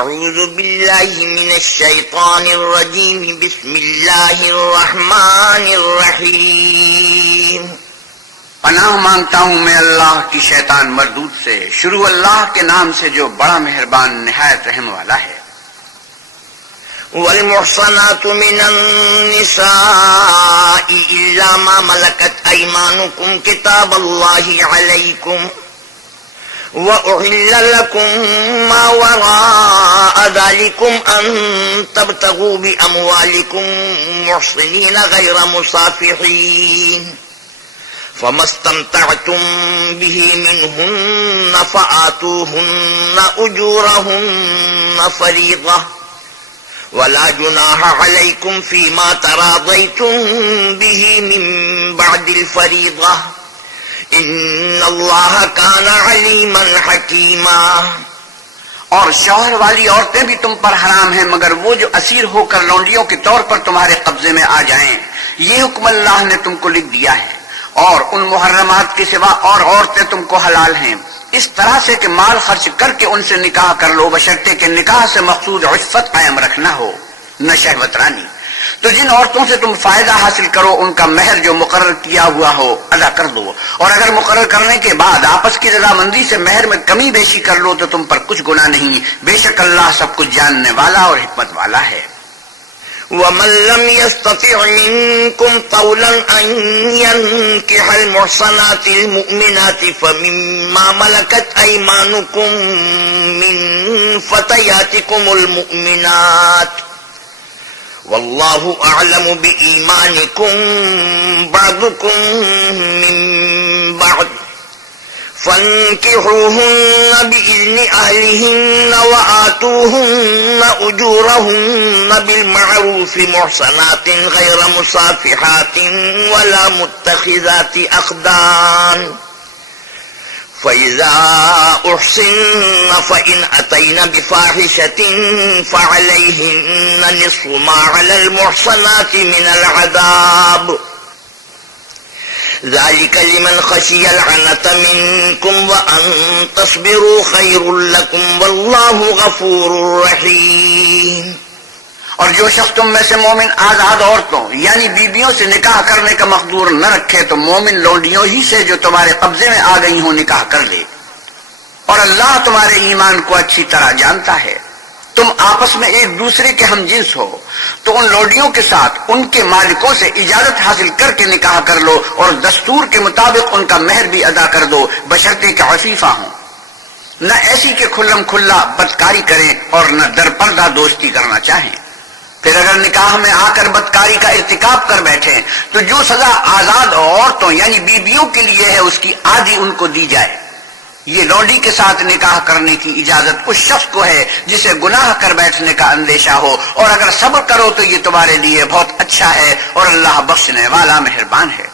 اعوذ باللہ من الشیطان الرجیم بسم اللہ الرحمن الرحیم پناہ مانگتا ہوں میں اللہ کی شیطان مردود سے، شروع اللہ کے نام سے جو بڑا مہربان نہایت رحم والا ہے۔ والمحصنات من النساء إلا ما ملكت أيمانكم كتاب الله عليكم وأحل لكم ما وراء ذلكم أن تبتغوا بأموالكم محصنين غير مصافحين فما استمتعتم به منهن فآتوهن أجورهن فريضة ولا جناح عليكم فيما تراضيتم به من بعد الفريضة إن الله كان عليما حكيما۔ اور شوہر والی عورتیں بھی تم پر حرام ہیں مگر وہ جو اسیر ہو کر لونڈیوں کے طور پر تمہارے قبضے میں آ جائیں، یہ حکم اللہ نے تم کو لکھ دیا ہے۔ اور ان محرمات کے سوا اور عورتیں تم کو حلال ہیں، اس طرح سے کہ مال خرچ کر کے ان سے نکاح کر لو، بشرطے کہ نکاح سے مقصود عفت قائم رکھنا ہو، نہ شہوت رانی۔ تو جن عورتوں سے تم فائدہ حاصل کرو ان کا مہر جو مقرر کیا ہوا ہو ادا کر دو، اور اگر مقرر کرنے کے بعد آپس کی رضامندی سے مہر میں کمی بیشی کر لو تو تم پر کچھ گناہ نہیں، بے شک اللہ سب کچھ جاننے والا اور حکمت والا ہے۔ ومن لم يستطع منكم طولا أن ينكح المحصنات المؤمنات فمما ملكت أيمانكم من فتياتكم المؤمنات والله أعلم بإيمانكم بعضكم من بعض فانكحوهن بإذن أهلهن وآتوهن أجورهن بالمعروف محصنات غير مصافحات ولا متخذات أخدان فإذا أحصن فإن أتين بفاحشة فعليهن نصف ما على المحصنات من العذاب ذلك لمن خشي العنة منكم وأن تصبروا خير لكم والله غفور رحيم۔ اور جو شخص تم میں سے مومن آزاد عورتوں یعنی بیویوں سے نکاح کرنے کا مقدور نہ رکھے تو مومن لونڈیوں ہی سے جو تمہارے قبضے میں آ گئی ہوں نکاح کر لے، اور اللہ تمہارے ایمان کو اچھی طرح جانتا ہے۔ تم آپس میں ایک دوسرے کے ہم جنس ہو تو ان لونڈیوں کے ساتھ ان کے مالکوں سے اجازت حاصل کر کے نکاح کر لو، اور دستور کے مطابق ان کا مہر بھی ادا کر دو، بشرطے کہ عفیفہ ہوں، نہ ایسی کہ کھلم کھلا بدکاری کریں اور نہ در پردہ دوستی کرنا چاہیں۔ پھر اگر نکاح میں آ کر بدکاری کا ارتکاب کر بیٹھیں تو جو سزا آزاد عورتوں یعنی بیویوں کے لیے ہے اس کی آدھی ان کو دی جائے۔ یہ لونڈی کے ساتھ نکاح کرنے کی اجازت اس شخص کو ہے جسے گناہ کر بیٹھنے کا اندیشہ ہو، اور اگر صبر کرو تو یہ تمہارے لیے بہت اچھا ہے اور اللہ بخشنے والا مہربان ہے۔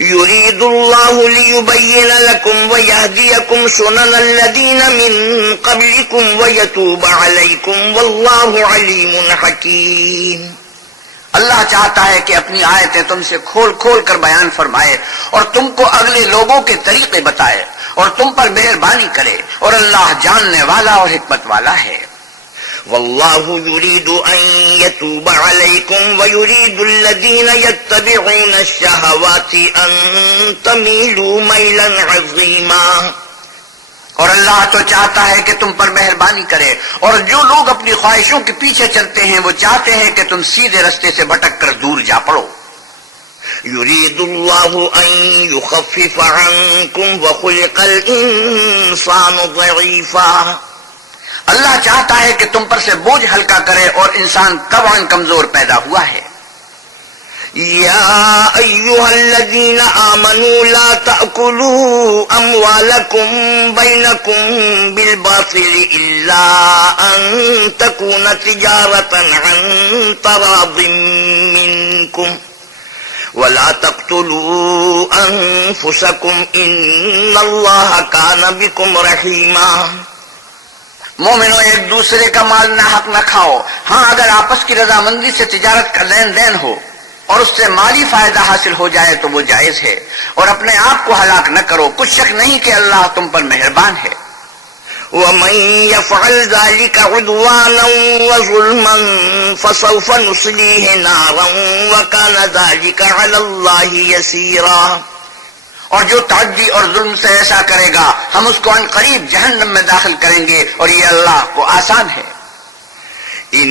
يريد الله ليبين لكم ويهديكم سنن الذين من قبلكم ويتوب عليكم والله عليم حكيم۔ اللہ چاہتا ہے کہ اپنی آیتیں تم سے کھول کھول کر بیان فرمائے اور تم کو اگلے لوگوں کے طریقے بتائے اور تم پر مہربانی کرے، اور اللہ جاننے والا اور حکمت والا ہے۔ والله يريد أن يتوب عليكم ويريد الذين يتبعون الشهوات أن تميلوا ميلا عظيما۔ اور اللہ تو چاہتا ہے کہ تم پر مہربانی کرے، اور جو لوگ اپنی خواہشوں کے پیچھے چلتے ہیں وہ چاہتے ہیں کہ تم سیدھے رستے سے بھٹک کر دور جا پڑو۔ يريد الله أن يخفف عنكم وخلق الإنسان ضعيفا۔ اللہ چاہتا ہے کہ تم پر سے بوجھ ہلکا کرے، اور انسان طبعاً کمزور پیدا ہوا ہے۔ يا أيها الذين آمنوا لا تأكلوا أموالكم بينكم بالباطل إلا أن تكون تجارة عن تراض منكم ولا تقتلوا أنفسكم إن الله كان بكم رحيما۔ مومنو ایک دوسرے کا مال نہ حق نہ کھاؤ، ہاں اگر آپس کی رضامندی سے تجارت کا لین دین ہو اور اس سے مالی فائدہ حاصل ہو جائے تو وہ جائز ہے، اور اپنے آپ کو ہلاک نہ کرو، کچھ شک نہیں کہ اللہ تم پر مہربان ہے۔ ومن يفعل ذلك عدوانا وظلما فسوف نصليه نارا وكان ذلك على الله يسيرا. اور جو تعدی اور ظلم سے ایسا کرے گا ہم اس کو عن قریب جہنم میں داخل کریں گے اور یہ اللہ کو آسان ہے. إن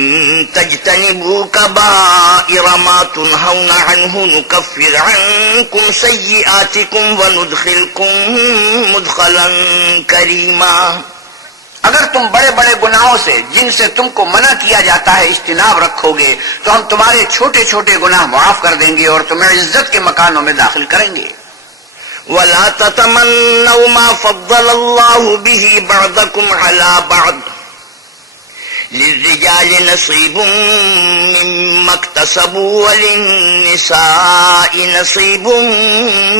تجتنبوا كبائر ما تنهون عنه نكفر عنكم سيئاتكم وندخلكم مدخلا كريما. اگر تم بڑے بڑے گناہوں سے جن سے تم کو منع کیا جاتا ہے اجتناب رکھو گے تو ہم تمہارے چھوٹے چھوٹے گناہ معاف کر دیں گے اور تمہیں عزت کے مکانوں میں داخل کریں گے. ولا تتمنوا ما فضل الله به بعضكم على بعض للرجال نصيب مما اكتسبوا وللنساء نصيب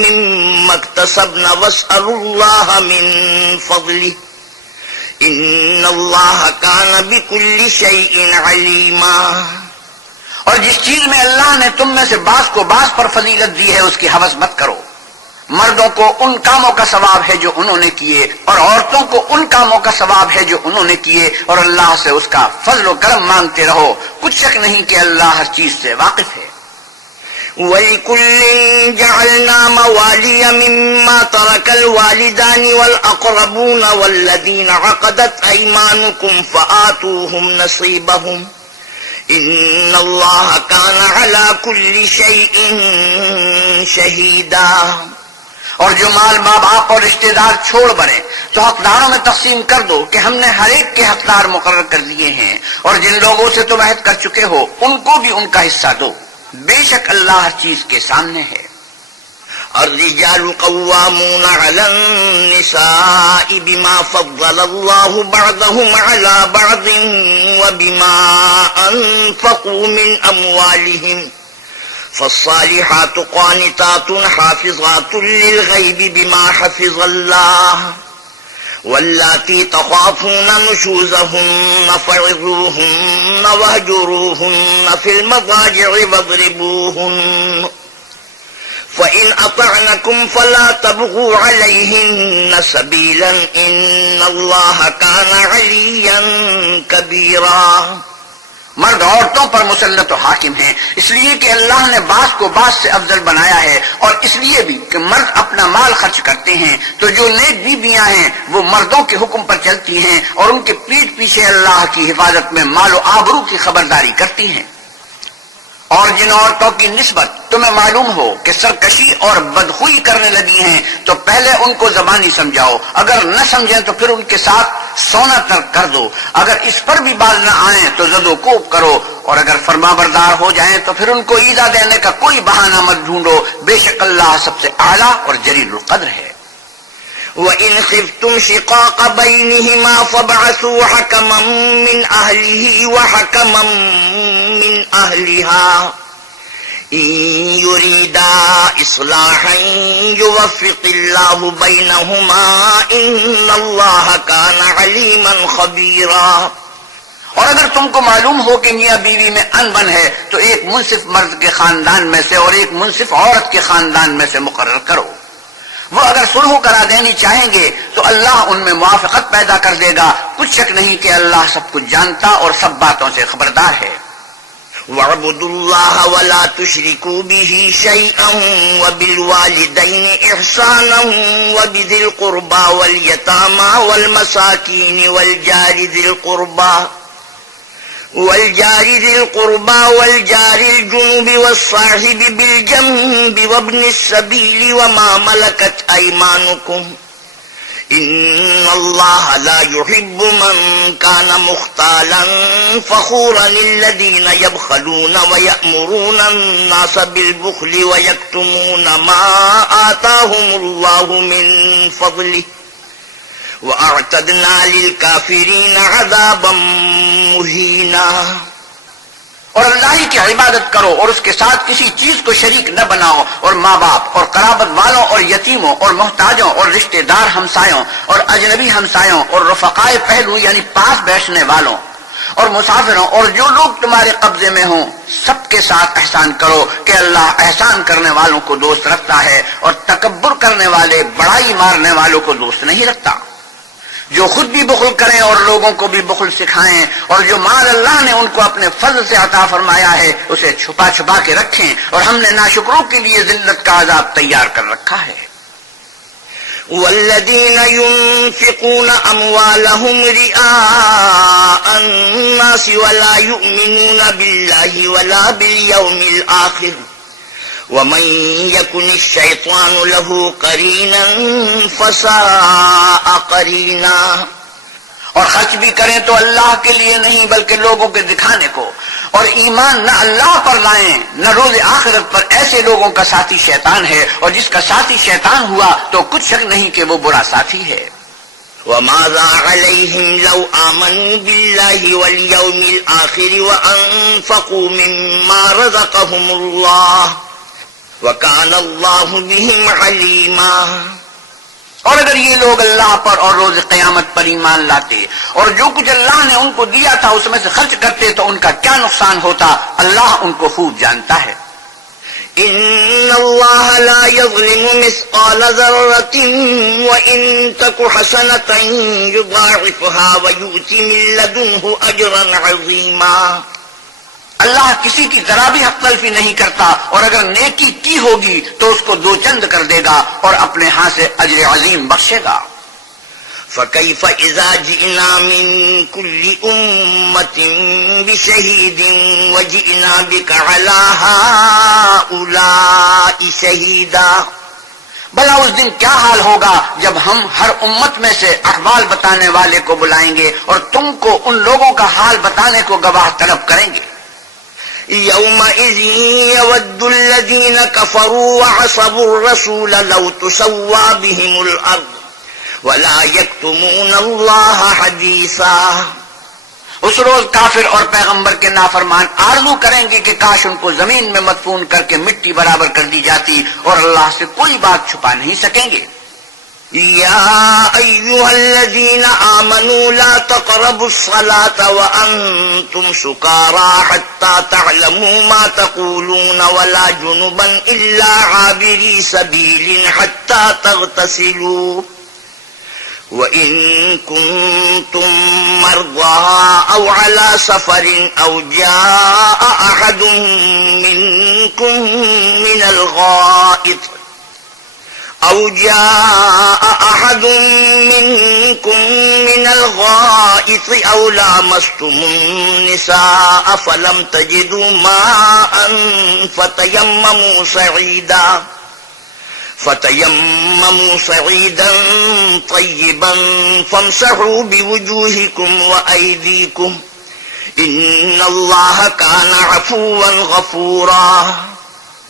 مما اكتسبن واسألوا الله من فضله إن الله كان بكل شيء عليما. اور جس چیز میں اللہ نے تم میں سے بعض کو بعض پر فضیلت دی ہے اس کی ہوس مت کرو. مردوں کو ان کاموں کا ثواب ہے جو انہوں نے کیے اور عورتوں کو ان کاموں کا ثواب ہے جو انہوں نے کیے اور اللہ سے اس کا فضل و کرم مانگتے رہو. کچھ شک نہیں کہ اللہ ہر چیز سے واقف ہے. وَلِكُلٍّ جَعَلْنَا مَوَالِيَ مِمَّا تَرَكَ الْوَالِدَانِ وَالْأَقْرَبُونَ وَالَّذِينَ عَقَدَتْ أَيْمَانُكُمْ فَآتُوهُمْ نَصِيبَهُمْ إِنَّ اللَّهَ كَانَ عَلَى كُلِّ شَيْءٍ شَهِيدًا. اور جو مال ماں باپ اور رشتہ دار چھوڑ بنے تو حقداروں میں تقسیم کر دو کہ ہم نے ہر ایک کے حقدار مقرر کر دیے ہیں اور جن لوگوں سے تم عہد کر چکے ہو ان کو بھی ان کا حصہ دو. بے شک اللہ ہر چیز کے سامنے ہے. الرجال قوامون على النساء بما فضل الله بعضهم على بعض وبما أنفقوا من أموالهم فالصالحات قانتات حافظات للغيب بما حفظ الله واللاتي تخافون نشوزهن فعظوهن واهجروهن في المضاجع واضربوهن فإن أطعنكم فلا تبغوا عليهن سبيلا إن الله كان عليا كبيرا. مرد عورتوں پر مسلط و حاکم ہیں اس لیے کہ اللہ نے بعض کو بعض سے افضل بنایا ہے اور اس لیے بھی کہ مرد اپنا مال خرچ کرتے ہیں تو جو نیک بیویاں ہیں وہ مردوں کے حکم پر چلتی ہیں اور ان کے پیٹھ پیچھے اللہ کی حفاظت میں مال و آبرو کی خبرداری کرتی ہیں. اور جن عورتوں کی نسبت تمہیں معلوم ہو کہ سرکشی اور بدخوئی کرنے لگی ہیں تو پہلے ان کو زبانی سمجھاؤ. اگر نہ سمجھیں تو پھر ان کے ساتھ سونا ترک کر دو. اگر اس پر بھی باز نہ آئیں تو زد و کوب کرو اور اگر فرما بردار ہو جائیں تو پھر ان کو ایذا دینے کا کوئی بہانہ مت ڈھونڈو. بے شک اللہ سب سے اعلیٰ اور جلیل القدر ہے. وَإِنْ خِفْتُمْ شِقَاقَ بَيْنِهِمَا فَابْعَثُوا حَكَمًا مِّنْ أَهْلِهِ وَحَكَمًا مِّنْ أَهْلِهَا إِن يُرِيدَا إِصْلَاحًا يُوَفِّقِ اللَّهُ بَيْنَهُمَا إِنَّ اللَّهَ كَانَ عَلِيمًا خَبِيرًا. اور اگر تم کو معلوم ہو کہ میاں بیوی میں انبن ہے تو ایک منصف مرد کے خاندان میں سے اور ایک منصف عورت کے خاندان میں سے مقرر کرو. وہ اگر صلح کرا دینی چاہیں گے تو اللہ ان میں موافقت پیدا کر دے گا. کچھ شک نہیں کہ اللہ سب کچھ جانتا اور سب باتوں سے خبردار ہے. وَاعْبُدُوا اللَّهَ وَلَا تُشْرِكُوا بِهِ شَيْئًا وَبِالْوَالِدَيْنِ إِحْسَانًا وَبِذِي الْقُرْبَى وَالْيَتَامَى وَالْمَسَاكِينِ والجار ذي القربى والجار الجنب والصاحب بالجنب وابن السبيل وما ملكت أيمانكم إن الله لا يحب من كان مختالا فخورا الذين يبخلون ويأمرون الناس بالبخل ويكتمون ما آتاهم الله من فضله وَأَعْتَدْنَا لِلْكَافِرِينَ عَذَابًا مُهِينًا. اور اللہ ہی کی عبادت کرو اور اس کے ساتھ کسی چیز کو شریک نہ بناؤ اور ماں باپ اور قرابت والوں اور یتیموں اور محتاجوں اور رشتہ دار ہمسایوں اور اجنبی ہمسایوں اور رفقائے پہلو یعنی پاس بیٹھنے والوں اور مسافروں اور جو لوگ تمہارے قبضے میں ہوں سب کے ساتھ احسان کرو کہ اللہ احسان کرنے والوں کو دوست رکھتا ہے اور تکبر کرنے والے بڑائی مارنے والوں کو دوست نہیں رکھتا. جو خود بھی بخل کریں اور لوگوں کو بھی بخل سکھائیں، اور جو مال اللہ نے ان کو اپنے فضل سے عطا فرمایا ہے اسے چھپا چھپا کے رکھیں، اور ہم نے ناشکروں کے لیے ذلت کا عذاب تیار کر رکھا ہے۔ والذين ينفقون أموالهم رئاء الناس ولا يؤمنون بالله ولا باليوم الآخر ومن يكن الشيطان له قرينا فساء قرينا۔ اور خرچ بھی کریں تو اللہ کے لیے نہیں بلکہ لوگوں کے دکھانے کو، اور ایمان نہ اللہ پر لائیں نہ روز آخرت پر، ایسے لوگوں کا ساتھی شیطان ہے، اور جس کا ساتھی شیطان ہوا تو کچھ شک نہیں کہ وہ برا ساتھی ہے۔ وماذا عليهم لو آمنوا بالله واليوم الآخر وأنفقوا مما رزقهم الله وكان الله بهم عليما۔ اور اگر یہ لوگ اللہ پر اور روز قیامت پر ایمان لاتے اور جو کچھ اللہ نے ان کو دیا تھا اس میں سے خرچ کرتے تو ان کا کیا نقصان ہوتا، اللہ ان کو خوب جانتا ہے۔ ان اللہ لا یظلم مثقال ذرة وان تک حسنة یضاعفها ویؤت من لدنه اجرا عظیما۔ اللہ کسی کی ذرا بھی حق تلفی نہیں کرتا، اور اگر نیکی کی ہوگی تو اس کو دو چند کر دے گا اور اپنے ہاں سے اجر عظیم بخشے گا۔ فَكَيْفَ إِذَا جِئْنَا مِن كُلِّ أُمَّةٍ بِشَهِيدٍ وَجِئْنَا بِكَ عَلَى هَؤُلَاءِ شَهِيدًا۔ بھلا اس دن کیا حال ہوگا جب ہم ہر امت میں سے احوال بتانے والے کو بلائیں گے اور تم کو ان لوگوں کا حال بتانے کو گواہ طلب کریں گے۔ يومئذ يود الذين كفروا وعصوا الرسول لو تسوى بهم الأرض ولا يكتمون الله حديثا۔ اس روز کافر اور پیغمبر کے نافرمان آرزو کریں گے کہ کاش ان کو زمین میں مدفون کر کے مٹی برابر کر دی جاتی، اور اللہ سے کوئی بات چھپا نہیں سکیں گے۔ يا أيها الذين آمنوا لا تقربوا الصلاة وأنتم سكارى حتى تعلموا ما تقولون ولا جنبا إلا عابري سبيل حتى تغتسلوا وإن كنتم مرضى أو على سفر أو جاء أحد منكم من الغائط أو لامستم النساء فلم تجدوا ماء فتيمموا صعيدا طيبا فامسحوا بوجوهكم وأيديكم إن الله كان عفوا غفورا۔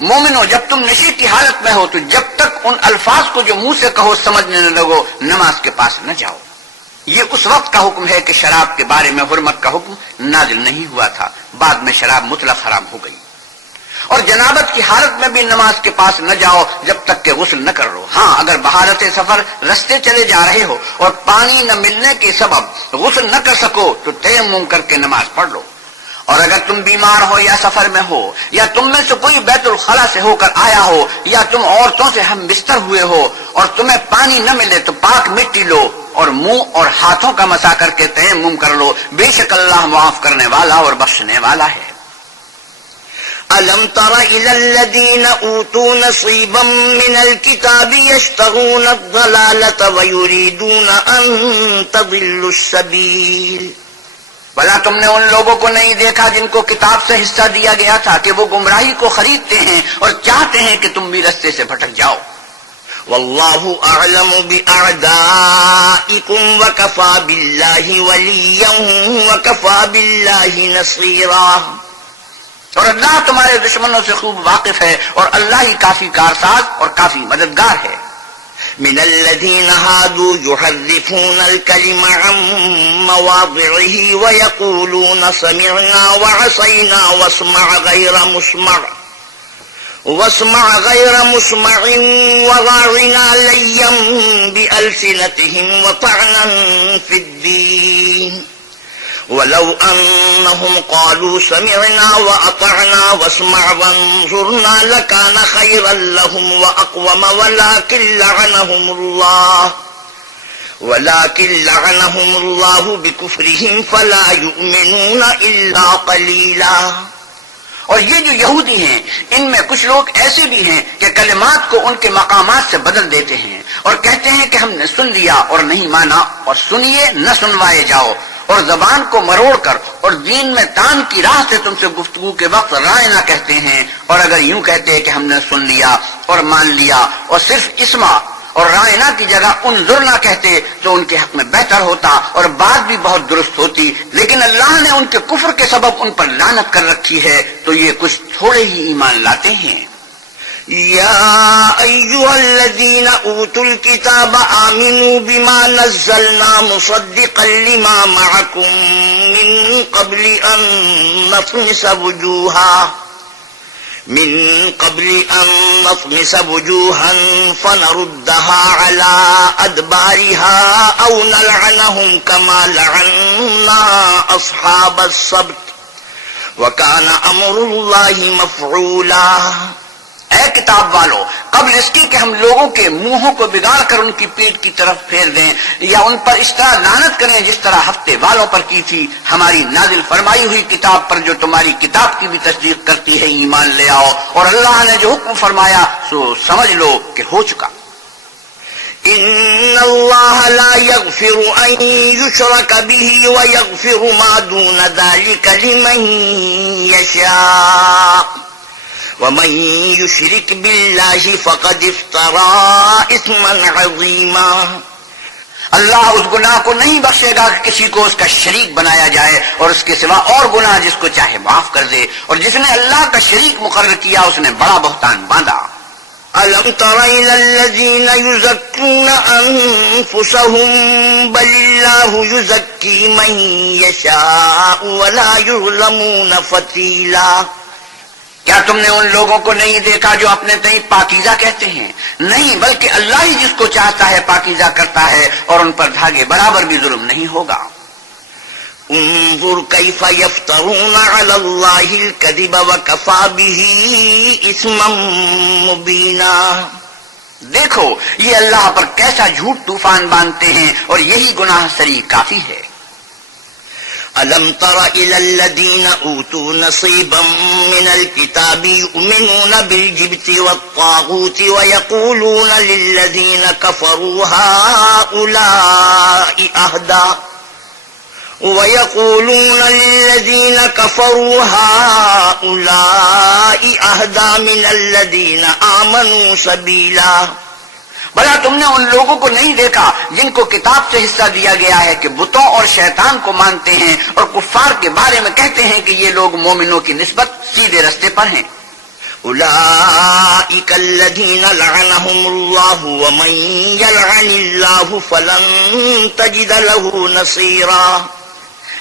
مومنو، جب تم نشے کی حالت میں ہو تو جب تک ان الفاظ کو جو منہ سے کہو سمجھنے نہ لگو نماز کے پاس نہ جاؤ۔ یہ اس وقت کا حکم ہے کہ شراب کے بارے میں حرمت کا حکم نازل نہیں ہوا تھا، بعد میں شراب مطلق حرام ہو گئی۔ اور جنابت کی حالت میں بھی نماز کے پاس نہ جاؤ جب تک کہ غسل نہ کر لو۔ ہاں، اگر بحالت سفر رستے چلے جا رہے ہو اور پانی نہ ملنے کے سبب غسل نہ کر سکو تو تیمم کر کے نماز پڑھ لو۔ اور اگر تم بیمار ہو یا سفر میں ہو یا تم میں سے کوئی بیت الخلا سے ہو کر آیا ہو یا تم عورتوں سے ہم بستر ہوئے ہو اور تمہیں پانی نہ ملے تو پاک مٹی لو اور منہ اور ہاتھوں کا مسا کر کے تیمم کر لو، بے شک اللہ معاف کرنے والا اور بخشنے والا ہے۔ أَلَمْ تَرَ إِلَى الَّذِينَ أُوتُوا نَصِيبًا مِنَ الْكِتَابِ يَشْتَرُونَ الضَّلَالَةَ وَيُرِيدُونَ أَن تَضِلُّوا السَّبِيلَ۔ بھلا تم نے ان لوگوں کو نہیں دیکھا جن کو کتاب سے حصہ دیا گیا تھا کہ وہ گمراہی کو خریدتے ہیں اور چاہتے ہیں کہ تم بھی رستے سے بھٹک جاؤ۔ واللہ اعلم باعدائکم وکفى باللہ ولیا وکفى باللہ نصیرا۔ اور اللہ تمہارے دشمنوں سے خوب واقف ہے اور اللہ ہی کافی کارساز اور کافی مددگار ہے۔ من الذين هادوا يحرفون الكلم عن مواضعه ويقولون سمعنا وعصينا واسمع غير مسمع وراعنا ليا بألسنتهم وطعنا في الدين ولو أنهم قالوا سمعنا وأطعنا واسمع وانظرنا لكان خيرا لهم وأقوم ولكن ولكن لعنهم الله بكفرهم فلا يؤمنون إلا قليلا. اور یہ جو یہودی ہیں ان میں کچھ لوگ ایسے بھی ہیں کہ کلمات کو ان کے مقامات سے بدل دیتے ہیں اور کہتے ہیں کہ ہم نے سن لیا اور نہیں مانا، اور سنیے نہ سنوائے جاؤ، اور زبان کو مروڑ کر اور دین میں تان کی راہ سے تم سے گفتگو کے وقت رائے نہ کہتے ہیں، اور اگر یوں کہتے کہ ہم نے سن لیا اور مان لیا اور صرف اسما اور رائنا کی جگہ انظر نہ کہتے تو ان کے حق میں بہتر ہوتا اور بات بھی بہت درست ہوتی، لیکن اللہ نے ان کے کفر کے سبب ان پر لعنت کر رکھی ہے تو یہ کچھ تھوڑے ہی ایمان لاتے ہیں. يا أيها الذين أوتوا الكتاب آمنوا بما نزلنا مصدقا لما معكم من قبل أن نطمس وجوها فنردها على أدبارها أو نلعنهم كما لعنا أصحاب السبت وكان أمر الله مفعولا. اے کتاب والو، قبل اس کی کہ ہم لوگوں کے منہوں کو بگاڑ کر ان کی پیٹ کی طرف پھیر دیں یا ان پر اس طرح لعنت کریں جس طرح ہفتے والوں پر کی تھی، ہماری نازل فرمائی ہوئی کتاب پر جو تمہاری کتاب کی بھی تصدیق کرتی ہے ایمان لے آؤ، اور اللہ نے جو حکم فرمایا سو سمجھ لو کہ ہو چکا. ان اللہ لا یغفر ان یشرک به ویغفر ما دون ذلك لمن یشاء ومن يشرك بالله فقد افترى اثما عظيما. اللہ اس گناہ کو نہیں بخشے گا کہ کسی کو اس کا شریک بنایا جائے اور اس کے سوا اور گناہ جس کو چاہے معاف کر دے، اور جس نے اللہ کا شریک مقرر کیا اس نے بڑا بہتان باندھا. أَلَمْ تَرَ إِلَى الَّذِينَ يُزَكُّونَ أَنفُسَهُم بَلِ اللَّهُ يُزَكِّي مَن يَشَاءُ وَلَا يُظْلَمُونَ فَتِيلًا. کیا تم نے ان لوگوں کو نہیں دیکھا جو اپنے تئیں پاکیزہ کہتے ہیں؟ نہیں، بلکہ اللہ ہی جس کو چاہتا ہے پاکیزہ کرتا ہے، اور ان پر دھاگے برابر بھی ظلم نہیں ہوگا. انظر كيف يفترون على الله الكذب وكفى به اثما مبينا. دیکھو یہ اللہ پر کیسا جھوٹ طوفان باندھتے ہیں اور یہی گناہ سری کافی ہے. ألم تر إلى الذين أوتوا نصيبا من الكتاب يؤمنون بالجبت والطاغوت ويقولون للذين كفروا هؤلاء أهدى من الذين آمنوا سبيلا. بھلا تم نے ان لوگوں کو نہیں دیکھا جن کو کتاب سے حصہ دیا گیا ہے کہ بتوں اور شیطان کو مانتے ہیں اور کفار کے بارے میں کہتے ہیں کہ یہ لوگ مومنوں کی نسبت سیدھے رستے پر ہیں. أولئك الذين لعنهم الله ومن يلعن الله فلن تجد له نصيرا.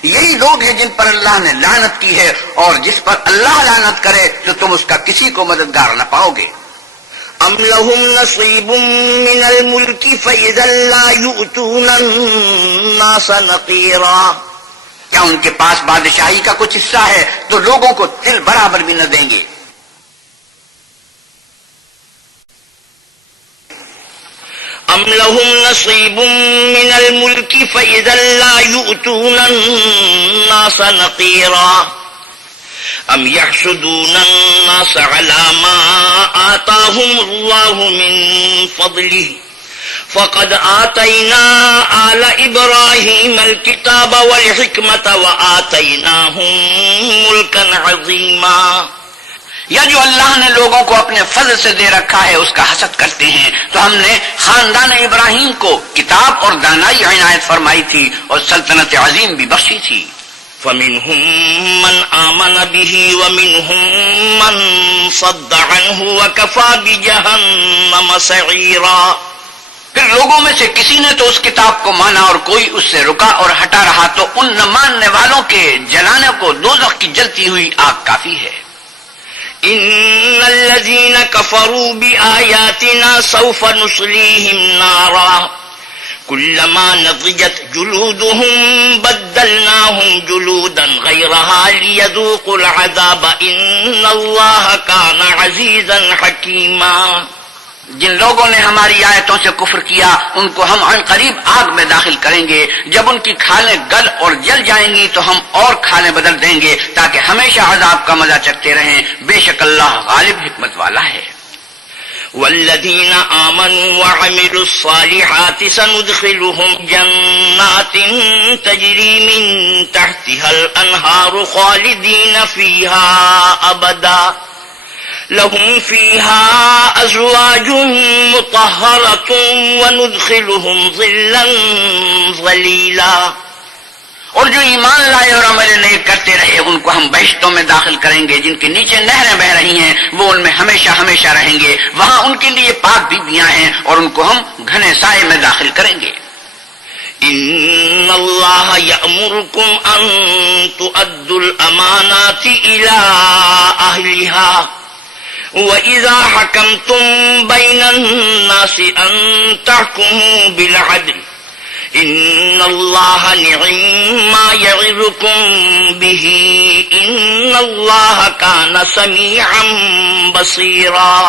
یہی لوگ ہیں جن پر اللہ نے لعنت کی ہے، اور جس پر اللہ لعنت کرے تو تم اس کا کسی کو مددگار نہ پاؤ گے. ام لهم نصیب من الملک فإذا لا يؤتون الناس نقیرا. کیا ان کے پاس بادشاہی کا کچھ حصہ ہے تو لوگوں کو تل برابر بھی نہ دیں گے. ام لهم نصیب من الملک فإذا لا يؤتون الناس نقیرا. ام يحسدون الناس على ما آتاهم الله من فضله فقد آتينا آل إبراهيم الكتاب والحكمة وآتيناهم ملكا عظيما. یا جو اللہ نے لوگوں کو اپنے فضل سے دے رکھا ہے اس کا حسد کرتے ہیں، تو ہم نے خاندان ابراہیم کو کتاب اور دانائی عنایت فرمائی تھی اور سلطنت عظیم بھی بخشی تھی. فمنهم من آمن به ومنهم من صد عنه وكفى بجهنم سعيرا. پھر لوگوں میں سے کسی نے تو اس کتاب کو مانا اور کوئی اس سے رکا اور ہٹا رہا، تو ان نہ ماننے والوں کے جلانے کو دوزخ کی جلتی ہوئی آگ کافی ہے. ان الذين كفروا بآياتنا سوف نصليهم نارا كلما نضجت جلودهم بدلناهم جلودا غيرها ليذوقوا العذاب ان الله كان عزيزا حكيما. جن لوگوں نے ہماری آیتوں سے کفر کیا ان کو ہم عن قریب آگ میں داخل کریں گے، جب ان کی کھالیں گل اور جل جائیں گی تو ہم اور کھالیں بدل دیں گے تاکہ ہمیشہ عذاب کا مزہ چکھتے رہیں، بے شک اللہ غالب حکمت والا ہے۔ والذين آمنوا وعملوا الصالحات سندخلهم جنات تجري من تحتها الأنهار خالدين فيها أبدا لهم فيها أزواج مطهرة وندخلهم ظلا ظليلا۔ اور جو ایمان لائے اور عمل نیک کرتے رہے ان کو ہم بہشتوں میں داخل کریں گے جن کے نیچے نہریں بہ رہی ہیں، وہ ان میں ہمیشہ ہمیشہ رہیں گے، وہاں ان کے لیے پاک بیویاں ہیں اور ان کو ہم گھنے سائے میں داخل کریں گے۔ ان اللہ یأمرکم ان تؤدوا الامانات الى اہلها وَإِذَا حَكَمْتُمْ بَيْنَ النَّاسِ أَن تَحْكُمُوا بِالْعَدْلِ إِنَّ اللَّهَ نِعِمَّا يَعِظُكُمْ بِهِ إِنَّ اللَّهَ كَانَ سَمِيعًا بَصِيرًا۔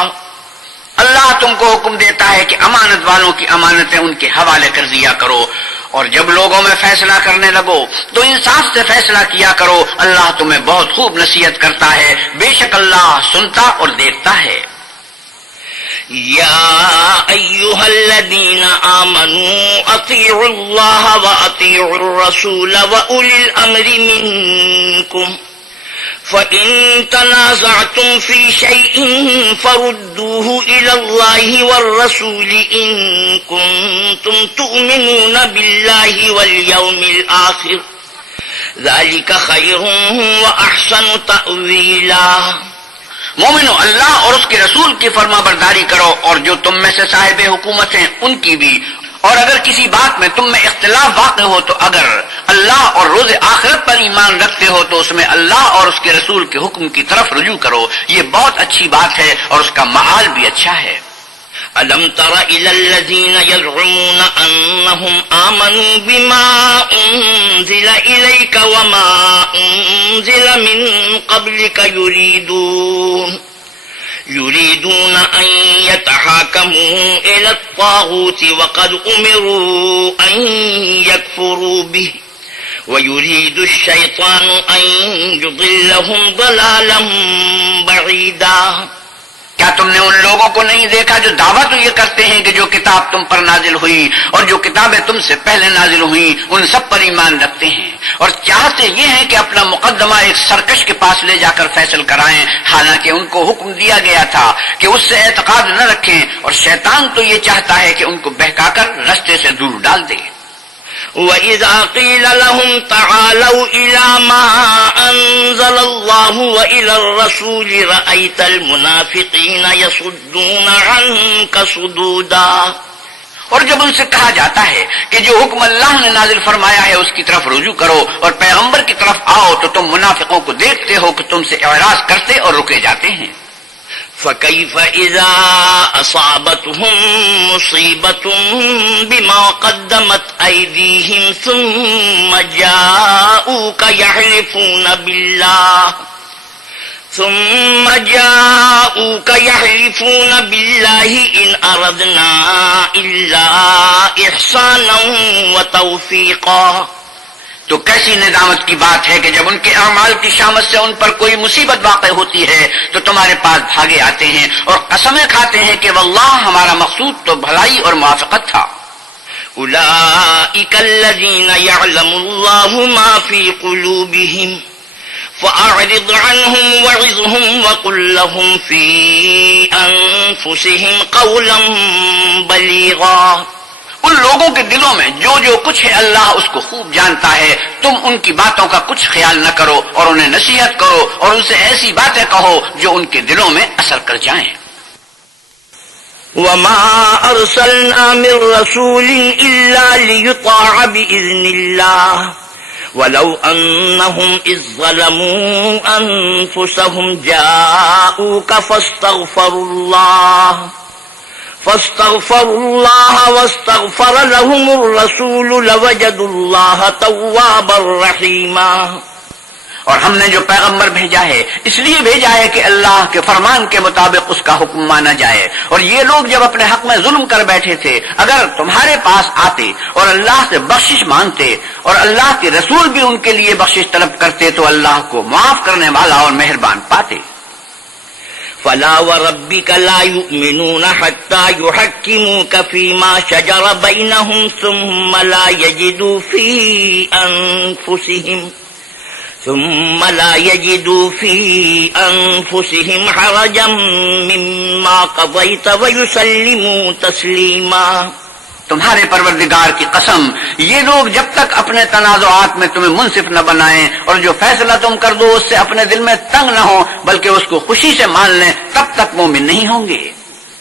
اللہ تم کو حکم دیتا ہے کہ امانت والوں کی امانتیں ان کے حوالے کر دیا کرو، اور جب لوگوں میں فیصلہ کرنے لگو تو انصاف سے فیصلہ کیا کرو، اللہ تمہیں بہت خوب نصیحت کرتا ہے، بے شک اللہ سنتا اور دیکھتا ہے۔ یا ایھا الذین آمنوا اطیعوا اللہ واطیعوا الرسول واولی الامر منکم فَإِن تَنَازَعْتُمْ فِي شَيْءٍ فَرُدُّوهُ إِلَى اللَّهِ وَالرَّسُولِ إِن كُنتُمْ تُؤْمِنُونَ بِاللَّهِ وَالْيَوْمِ الْآخِرِ ذَلِكَ خَيْرٌ وَأَحْسَنُ تَأْوِيلًا۔ مومنو، اللہ اور اس کے رسول کی فرما برداری کرو، اور جو تم میں سے صاحب حکومت ہیں ان کی بھی، اور اگر کسی بات میں تم میں اختلاف واقع ہو تو اگر اللہ اور روز آخرت پر ایمان رکھتے ہو تو اس میں اللہ اور اس کے رسول کے حکم کی طرف رجوع کرو، یہ بہت اچھی بات ہے اور اس کا معال بھی اچھا ہے۔ أَلَمْ تَرَ إِلَى الَّذِينَ يَزْعُمُونَ أَنَّهُمْ آمَنُوا بِمَا أُنزِلَ إِلَيْكَ وَمَا أُنزِلَ مِن قَبْلِكَ يريدون أن يتحاكموا إلى الطاغوت وقد أمروا أن يكفروا به ويريد الشيطان أن يضلهم ضلالا بعيدا۔ کیا تم نے ان لوگوں کو نہیں دیکھا جو دعویٰ تو یہ کرتے ہیں کہ جو کتاب تم پر نازل ہوئی اور جو کتابیں تم سے پہلے نازل ہوئیں ان سب پر ایمان رکھتے ہیں، اور چاہتے یہ ہیں کہ اپنا مقدمہ ایک سرکش کے پاس لے جا کر فیصل کرائیں، حالانکہ ان کو حکم دیا گیا تھا کہ اس سے اعتقاد نہ رکھیں، اور شیطان تو یہ چاہتا ہے کہ ان کو بہکا کر رستے سے دور ڈال دے۔ وَإِذَا قِيلَ لَهُمْ تَعَالَوْا إِلَى مَا أَنزَلَ اللَّهُ وَإِلَى الرَّسُولِ رَأَيْتَ الْمُنَافِقِينَ يَصُدُّونَ عَنكَ صُدُودًا۔ اور جب ان سے کہا جاتا ہے کہ جو حکم اللہ نے نازل فرمایا ہے اس کی طرف رجوع کرو اور پیغمبر کی طرف آؤ تو تم منافقوں کو دیکھتے ہو کہ تم سے اعراض کرتے اور رکے جاتے ہیں۔ فَكَيْفَ إِذَا أَصَابَتْهُم مُّصِيبَةٌ بِمَا قَدَّمَتْ أَيْدِيهِمْ ثُمَّ جَاءُوكَ يَحْلِفُونَ بِاللَّهِ إِنْ أَرَدْنَا إِلَّا إِحْسَانًا وَتَوْفِيقًا۔ تو کیسی ندامت کی بات ہے کہ جب ان کے اعمال کی شامت سے ان پر کوئی مصیبت واقع ہوتی ہے تو تمہارے پاس بھاگے آتے ہیں اور قسمیں کھاتے ہیں کہ واللہ ہمارا مقصود تو بھلائی اور موافقت تھا۔ أولئك الذين يعلم الله ما في قلوبهم فأعرض عنهم وعظهم وقل لهم في أنفسهم قولا بليغا۔ ان لوگوں کے دلوں میں جو کچھ ہے اللہ اس کو خوب جانتا ہے، تم ان کی باتوں کا کچھ خیال نہ کرو اور انہیں نصیحت کرو اور ان سے ایسی باتیں کہو جو ان کے دلوں میں اثر کر جائیں۔ وَمَا أَرْسَلْنَا مِن رَّسُولٍ إِلَّا لِيُطَاعَ بِإِذْنِ اللَّهِ وَلَوْ أَنَّهُمْ إِذ ظَّلَمُوا أَنفُسَهُمْ جَاءُوكَ فاستغفروا الله واستغفر لهم الرسول لوجدوا الله توابا رحيما۔ اور ہم نے جو پیغمبر بھیجا ہے اس لیے بھیجا ہے کہ اللہ کے فرمان کے مطابق اس کا حکم مانا جائے. اور یہ لوگ جب اپنے حق میں ظلم کر بیٹھے تھے اگر تمہارے پاس آتے اور اللہ سے بخشش مانگتے اور اللہ کے رسول بھی ان کے لیے بخشش طلب کرتے تو اللہ کو معاف کرنے والا اور مہربان پاتے. فلا وربك لا يؤمنون حتى يحكموك فيما شجر بينهم ثم لا يجدوا في أنفسهم حرجا مما قضيت ويسلموا تسليما. تمہارے پروردگار کی قسم یہ لوگ جب تک اپنے تنازعات میں تمہیں منصف نہ بنائیں اور جو فیصلہ تم کر دو اس سے اپنے دل میں تنگ نہ ہو بلکہ اس کو خوشی سے مان لیں تب تک مومن نہیں ہوں گے.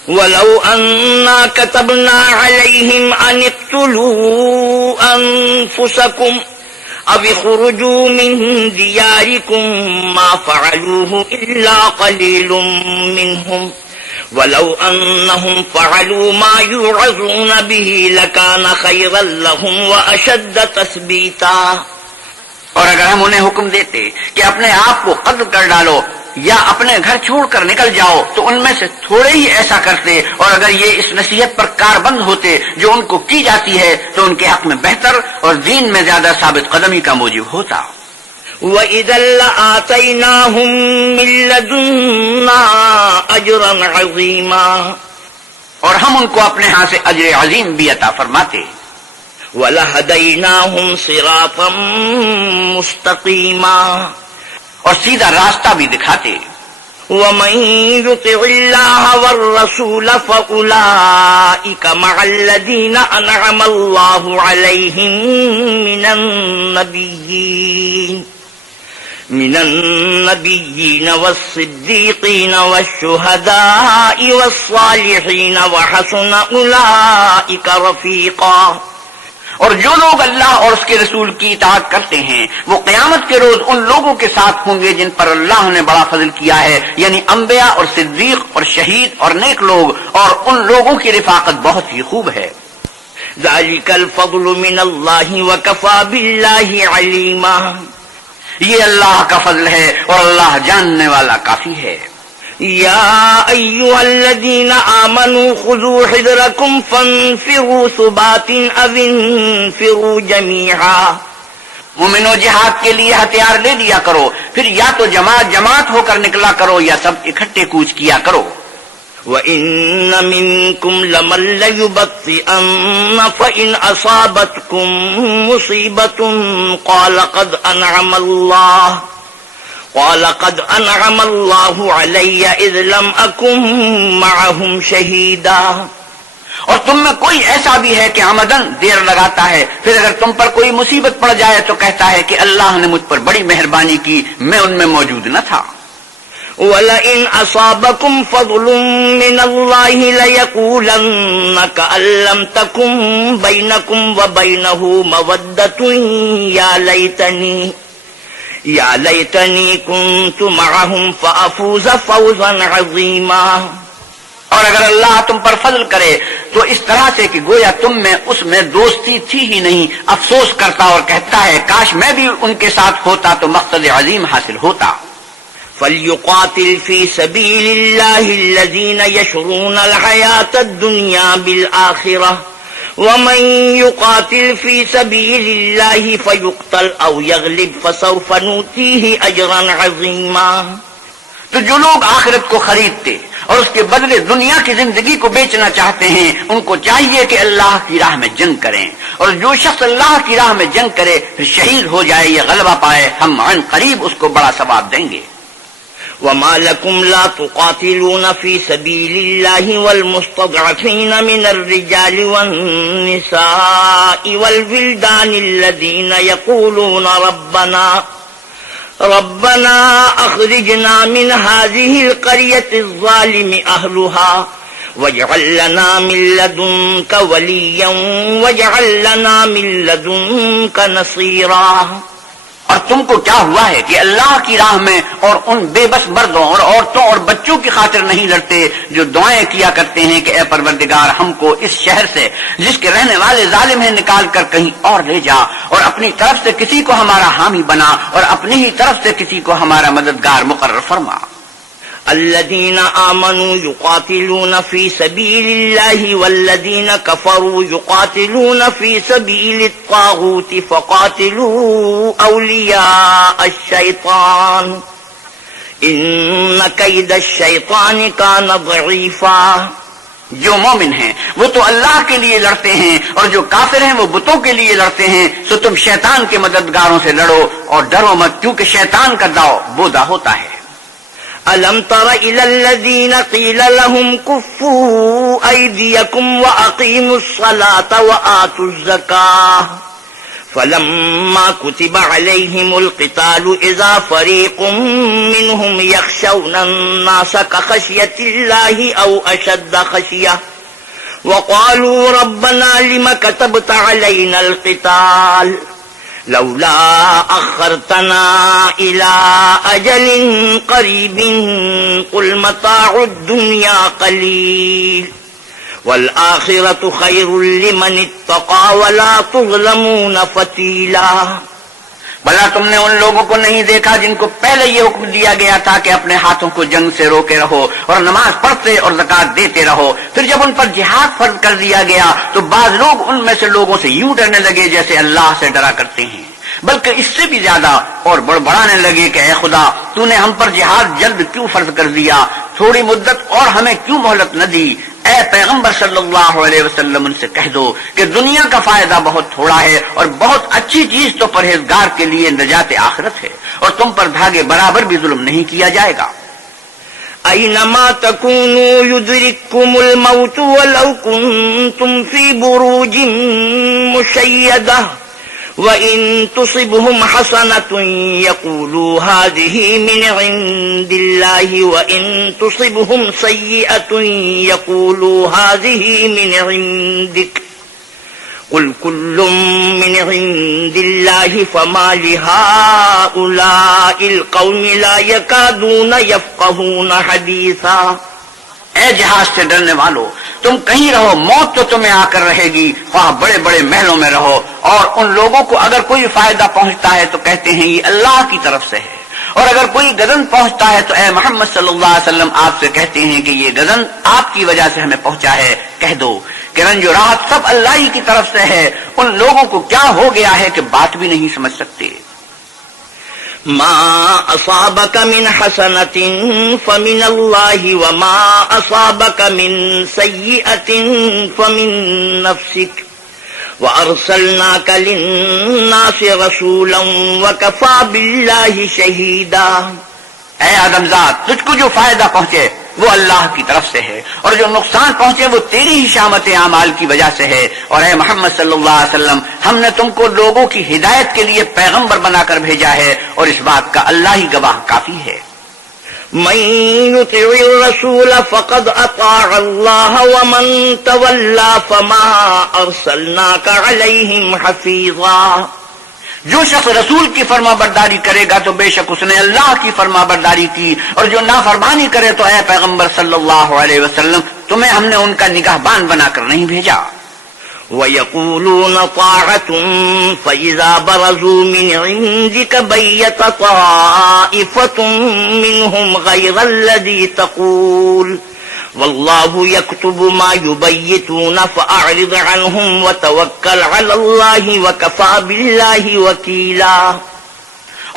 وَلَوْ أَنَّا كَتَبْنَا عَلَيْهِمْ أَنِ اقْتُلُوا أَنفُسَكُمْ أَوْ اخْرُجُوا مِنْ دِيَارِكُمْ مَا فَعَلُوهُ إِلَّا قَلِيلٌ مِّنْهُمْ وَلَوْ أَنَّهُمْ فَعَلُوا مَا يُوعَظُونَ بِهِ لَكَانَ خَيْرًا لَهُمْ وَأَشَدَّ تَثْبِيتًا. اور اگر ہم انہیں حکم دیتے کہ اپنے آپ کو قتل کر ڈالو یا اپنے گھر چھوڑ کر نکل جاؤ تو ان میں سے تھوڑے ہی ایسا کرتے اور اگر یہ اس نصیحت پر کاربند ہوتے جو ان کو کی جاتی ہے تو ان کے حق میں بہتر اور دین میں زیادہ ثابت قدمی کا موجب ہوتا. وَإِذًا لَّآتَيْنَاهُم مِّن لَّدُنَّا أَجْرًا عَظِيمًا. اور ہم ان کو اپنے ہاں سے اجر عظیم بھی عطا فرماتے. وَلَهَدَيْنَاهُمْ صِرَاطًا مُّسْتَقِيمًا. اور سیدھا راستہ بھی دکھاتے. وَمَن يُطِعِ اللَّهَ وَالرَّسُولَ فَأُولَٰئِكَ مَعَ الَّذِينَ أَنْعَمَ اللَّهُ عَلَيْهِم من النبيين والصديقين والشهداء والصالحين وحسن أولئك رفيقا. اور جو لوگ اللہ اور اس کے رسول کی اطاعت کرتے ہیں وہ قیامت کے روز ان لوگوں کے ساتھ ہوں گے جن پر اللہ نے بڑا فضل کیا ہے یعنی انبیاء اور صدیق اور شہید اور نیک لوگ اور ان لوگوں کی رفاقت بہت ہی خوب ہے. ذلك الفضل من الله وكفى بالله عليما. یہ اللہ کا فضل ہے اور اللہ جاننے والا کافی ہے. یا ایھا الذین آمنوا خذوا حذرکم فانفروا ثبات او انفروا جمیعا. مومنو جہاد کے لیے ہتھیار لے لیا کرو پھر یا تو جماعت جماعت ہو کر نکلا کرو یا سب اکٹھے کوچ کیا کرو. وَإِنَّ مِنكُمْ لَمَن لَّيُبَطِّئَنَّ فَإِنْ أَصَابَتْكُم مُّصِيبَةٌ قَالَ قَدْ أَنْعَمَ اللَّهُ عَلَيَّ إِذْ لَمْ أَكُن مَّعَهُمْ شَهِيدًا. اور تم میں کوئی ایسا بھی ہے کہ عمدن دیر لگاتا ہے پھر اگر تم پر کوئی مصیبت پڑ جائے تو کہتا ہے کہ اللہ نے مجھ پر بڑی مہربانی کی میں ان میں موجود نہ تھا. وَلَئِنْ أَصَابَكُمْ فَضْلٌ مِّنَ اللَّهِ لَيَقُولَنَّ كَأَن لَّمْ تَكُن بَيْنَكُمْ وَبَيْنَهُ مَوَدَّةٌ يَا لَيْتَنِي كُنتُ مَعَهُمْ فَأَفُوزَ فَوْزًا عَظِيمًا. اور اگر اللہ تم پر فضل کرے تو اس طرح سے کہ گویا تم میں اس میں دوستی تھی ہی نہیں افسوس کرتا اور کہتا ہے کاش میں بھی ان کے ساتھ ہوتا تو مقصد عظیم حاصل ہوتا. فَلْيُقَاتِلْ فِي سَبِيلِ اللَّهِ الَّذِينَ يَشْرُونَ الْحَيَاةَ الدُّنْيَا بِالْآخِرَةِ وَمَن يُقَاتِلْ فِي سَبِيلِ اللَّهِ فَيُقْتَلْ أَوْ يَغْلِبْ فَسَوْفَ نُؤْتِيهِ أَجْرًا عَظِيمًا. تو جو لوگ آخرت کو خریدتے اور اس کے بدلے دنیا کی زندگی کو بیچنا چاہتے ہیں ان کو چاہیے کہ اللہ کی راہ میں جنگ کریں اور جو شخص اللہ کی راہ میں جنگ کرے پھر شہید ہو جائے یا غلبہ پائے ہم عن قریب اس کو بڑا ثواب دیں گے. وَمَا لَكُمْ لَا تُقَاتِلُونَ فِي سَبِيلِ اللَّهِ وَالْمُسْتَضْعَفِينَ مِنَ الرِّجَالِ وَالنِّسَاءِ وَالْوِلْدَانِ الَّذِينَ يَقُولُونَ رَبَّنَا أَخْرِجْنَا مِنْ هَٰذِهِ الْقَرْيَةِ الظَّالِمِ أَهْلُهَا وَاجْعَل لَّنَا مِن لَّدُنكَ وَلِيًّا وَاجْعَل لَّنَا مِن لَّدُنكَ نَصِيرًا. اور تم کو کیا ہوا ہے کہ اللہ کی راہ میں اور ان بے بس مردوں اور عورتوں اور بچوں کی خاطر نہیں لڑتے جو دعائیں کیا کرتے ہیں کہ اے پروردگار ہم کو اس شہر سے جس کے رہنے والے ظالم ہیں نکال کر کہیں اور لے جا، اور اپنی طرف سے کسی کو ہمارا حامی بنا اور اپنی ہی طرف سے کسی کو ہمارا مددگار مقرر فرما۔ الذين آمنوا يقاتلون في سبيل الله والذين كفروا يقاتلون في سبيل الطاغوت فقاتلوا أولياء الشيطان إن كيد الشيطان كان ضعيفا۔ جو مومن ہیں وہ تو اللہ کے لیے لڑتے ہیں اور جو کافر ہیں وہ بتوں کے لیے لڑتے ہیں، سو تم شیطان کے مددگاروں سے لڑو اور ڈرو مت، کیونکہ شیطان کا داؤ بودا ہوتا ہے۔ ألم تر إلى الذين قيل لهم كفوا أيديكم وأقيموا الصلاة وآتوا الزكاة فلما كتب عليهم القتال إذا فريق منهم يخشون الناس كخشية الله أو أشد خشية وقالوا ربنا لم كتبت علينا القتال لولا أخرتنا إلى أجل قريب قل متاع الدنيا قليل والآخرة خير لمن اتقى ولا تظلمون فتيلا۔ بھلا تم نے ان لوگوں کو نہیں دیکھا جن کو پہلے یہ حکم دیا گیا تھا کہ اپنے ہاتھوں کو جنگ سے روکے رہو اور نماز پڑھتے اور زکات دیتے رہو، پھر جب ان پر جہاد فرض کر دیا گیا تو بعض لوگ ان میں سے لوگوں سے یوں ڈرنے لگے جیسے اللہ سے ڈرا کرتے ہیں، بلکہ اس سے بھی زیادہ اور بڑبڑانے لگے کہ اے خدا تو نے ہم پر جہاد جلد کیوں فرض کر دیا، تھوڑی مدت اور ہمیں کیوں مہلت نہ دی۔ اے پیغمبر صلی اللہ علیہ وسلم ان سے کہہ دو کہ دنیا کا فائدہ بہت تھوڑا ہے اور بہت اچھی چیز تو پرہیزگار کے لیے نجات آخرت ہے، اور تم پر دھاگے برابر بھی ظلم نہیں کیا جائے گا۔ أينما تكونوا يدرككم الموت ولو كنتم في بروج مشيدة وإن تصبهم حسنة يقولوا هذه من عند الله وإن تصبهم سيئة يقولوا هذه من عندك قل كل من عند الله فما لهؤلاء القوم لا يكادون يفقهون حديثا۔ اے جہاز سے ڈرنے والو، تم کہیں رہو موت تو تمہیں آ کر رہے گی، خواہ بڑے بڑے محلوں میں رہو، اور ان لوگوں کو اگر کوئی فائدہ پہنچتا ہے تو کہتے ہیں یہ اللہ کی طرف سے ہے، اور اگر کوئی گزن پہنچتا ہے تو اے محمد صلی اللہ علیہ وسلم آپ سے کہتے ہیں کہ یہ گزن آپ کی وجہ سے ہمیں پہنچا ہے۔ کہہ دو کہ رنج و راحت سب اللہ ہی کی طرف سے ہے، ان لوگوں کو کیا ہو گیا ہے کہ بات بھی نہیں سمجھ سکتے۔ ما أصابك من حسنة فمن الله وما أصابك من سيئة فمن نفسك وأرسلناك للناس رسولا وكفى بالله شهيدا۔ اے آدم ذات، تجھ کو جو فائدہ پہنچے وہ اللہ کی طرف سے ہے، اور جو نقصان پہنچے وہ تیری ہی شامت اعمال کی وجہ سے ہے، اور اے محمد صلی اللہ علیہ وسلم ہم نے تم کو لوگوں کی ہدایت کے لیے پیغمبر بنا کر بھیجا ہے، اور اس بات کا اللہ ہی گواہ کافی ہے۔ من يطع الرسول فقد اطاع الله ومن تولى فما ارسلناك عليهم حفيظا۔ جو شخص رسول کی فرما برداری کرے گا تو بے شک اس نے اللہ کی فرما برداری کی، اور جو نافرمانی کرے تو اے پیغمبر صلی اللہ علیہ وسلم تمہیں ہم نے ان کا نگہبان بنا کر نہیں بھیجا۔ وَيَقُولُونَ طَاعَةٌ فَإِذَا بَرَزُوا مِنْ عِنْدِكَ بَيَّتَ طَائِفَةٌ مِّنْهُمْ غَيْرَ الَّذِي تَقُولُ وَاللَّهُ يَكْتُبُ مَا يُبَيِّتُونَ فَأَعْرِضْ عَنْهُمْ وَتَوَكَّلْ عَلَى اللَّهِ وَكَفَى بِاللَّهِ وَكِيلًا۔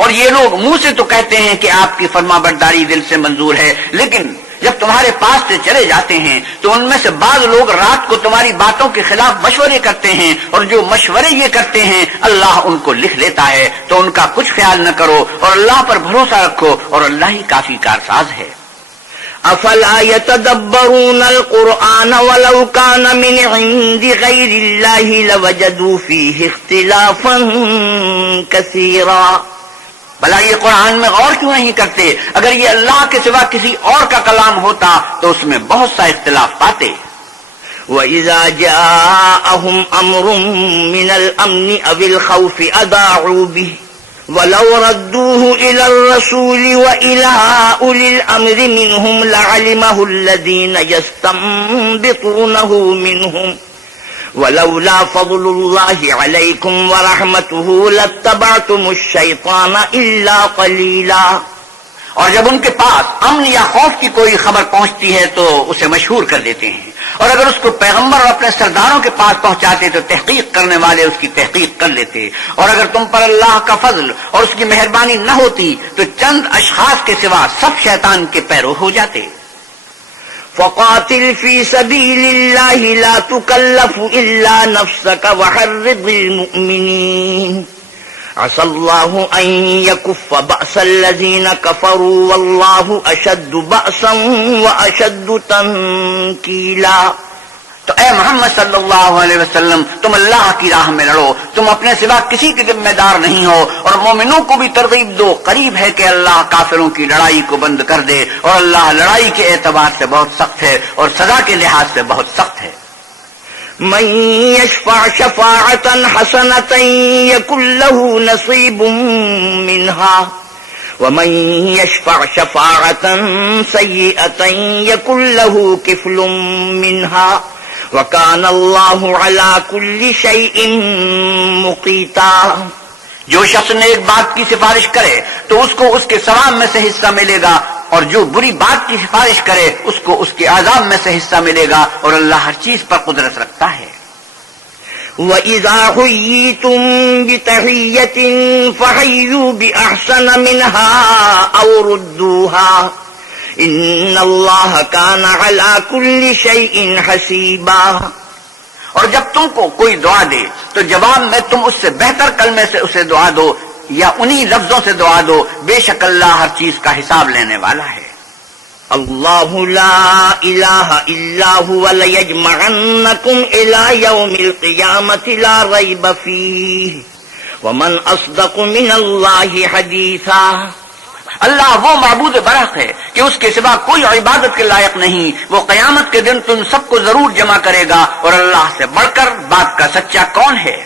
اور یہ لوگ منہ سے تو کہتے ہیں کہ آپ کی فرما برداری دل سے منظور ہے، لیکن جب تمہارے پاس سے چلے جاتے ہیں تو ان میں سے بعض لوگ رات کو تمہاری باتوں کے خلاف مشورے کرتے ہیں، اور جو مشورے یہ کرتے ہیں اللہ ان کو لکھ لیتا ہے، تو ان کا کچھ خیال نہ کرو اور اللہ پر بھروسہ رکھو، اور اللہ ہی کافی کارساز ہے۔ افلا يتدبرون القرآن ولو كان من عند غير الله لوجدوا فيه اختلافا كثيرا۔ بھلا یہ قرآن میں غور کیوں نہیں کرتے؟ اگر یہ اللہ کے سوا کسی اور کا کلام ہوتا تو اس میں بہت سا اختلاف پاتے۔ وَإِذَا جَاءَهُمْ أَمْرٌ مِّنَ الْأَمْنِ أَوِ الْخَوْفِ أَذَاعُوا بِهِ وَلَوْ رَدُّوهُ إِلَى الرَّسُولِ وَإِلَى أُولِي الْأَمْرِ مِنْهُمْ لَعَلِمَهُ الَّذِينَ يَسْتَنبِطُونَهُ مِنْهُمْ وَلَوْلَا فَضْلُ اللَّهِ عَلَيْكُمْ وَرَحْمَتُهُ لَاتَّبَعْتُمُ الشَّيْطَانَ إِلَّا قَلِيلًا۔ اور جب ان کے پاس امن یا خوف کی کوئی خبر پہنچتی ہے تو اسے مشہور کر دیتے ہیں، اور اگر اس کو پیغمبر اور اپنے سرداروں کے پاس پہنچاتے تو تحقیق کرنے والے اس کی تحقیق کر لیتے، اور اگر تم پر اللہ کا فضل اور اس کی مہربانی نہ ہوتی تو چند اشخاص کے سوا سب شیطان کے پیرو ہو جاتے۔ فَقَاتِلْ فِي سَبِيلِ اللَّهِ لَا تُكَلَّفُ إِلَّا نَفْسَكَ وَحَرِّضِ الْمُؤْمِنِينَ عَسَى اللَّهُ أَن يَكُفَّ بَأْسَ الَّذِينَ كَفَرُوا وَاللَّهُ أَشَدُّ بَأْسًا وَأَشَدُّ تَنكِيلًا۔ تو اے محمد صلی اللہ علیہ وسلم، تم اللہ کی راہ میں لڑو، تم اپنے سوا کسی کے ذمہ دار نہیں ہو، اور مومنوں کو بھی ترغیب دو، قریب ہے کہ اللہ کافروں کی لڑائی کو بند کر دے، اور اللہ لڑائی کے اعتبار سے بہت سخت ہے اور سزا کے لحاظ سے بہت سخت ہے۔ من يشفع شفاعة حسنة يكن له نصيب منها ومن يشفع شفاعة سيئة يكن له كفل منها وكان الله على كل شيء مقيتا۔ جو شخص نیک بات کی سفارش کرے تو اس کو اس کے ثواب میں سے حصہ ملے گا، اور جو بری بات کی سفارش کرے اس کو اس کے عذاب میں سے حصہ ملے گا، اور اللہ ہر چیز پر قدرت رکھتا ہے۔ وَإِذَا حُيِّيتُم بِتَحِيَّةٍ فَحَيُّوا بِأَحْسَنَ مِنْهَا أَوْ رُدُّوهَا إِنَّ اللَّهَ كَانَ عَلَى كُلِّ شَيْءٍ حَسِيبًا۔ اور جب تم کو کوئی دعا دے تو جواب میں تم اس سے بہتر کلمے سے اسے دعا دو یا انہی لفظوں سے دعا دو، بے شک اللہ ہر چیز کا حساب لینے والا ہے۔ اللہ لا الہ الا هو لیجمعنکم الی یوم القیامۃ لا ریب فیہ ومن اصدق من اللہ حدیثا۔ اللہ وہ معبود برحق ہے کہ اس کے سوا کوئی عبادت کے لائق نہیں، وہ قیامت کے دن تم سب کو ضرور جمع کرے گا، اور اللہ سے بڑھ کر بات کا سچا کون ہے؟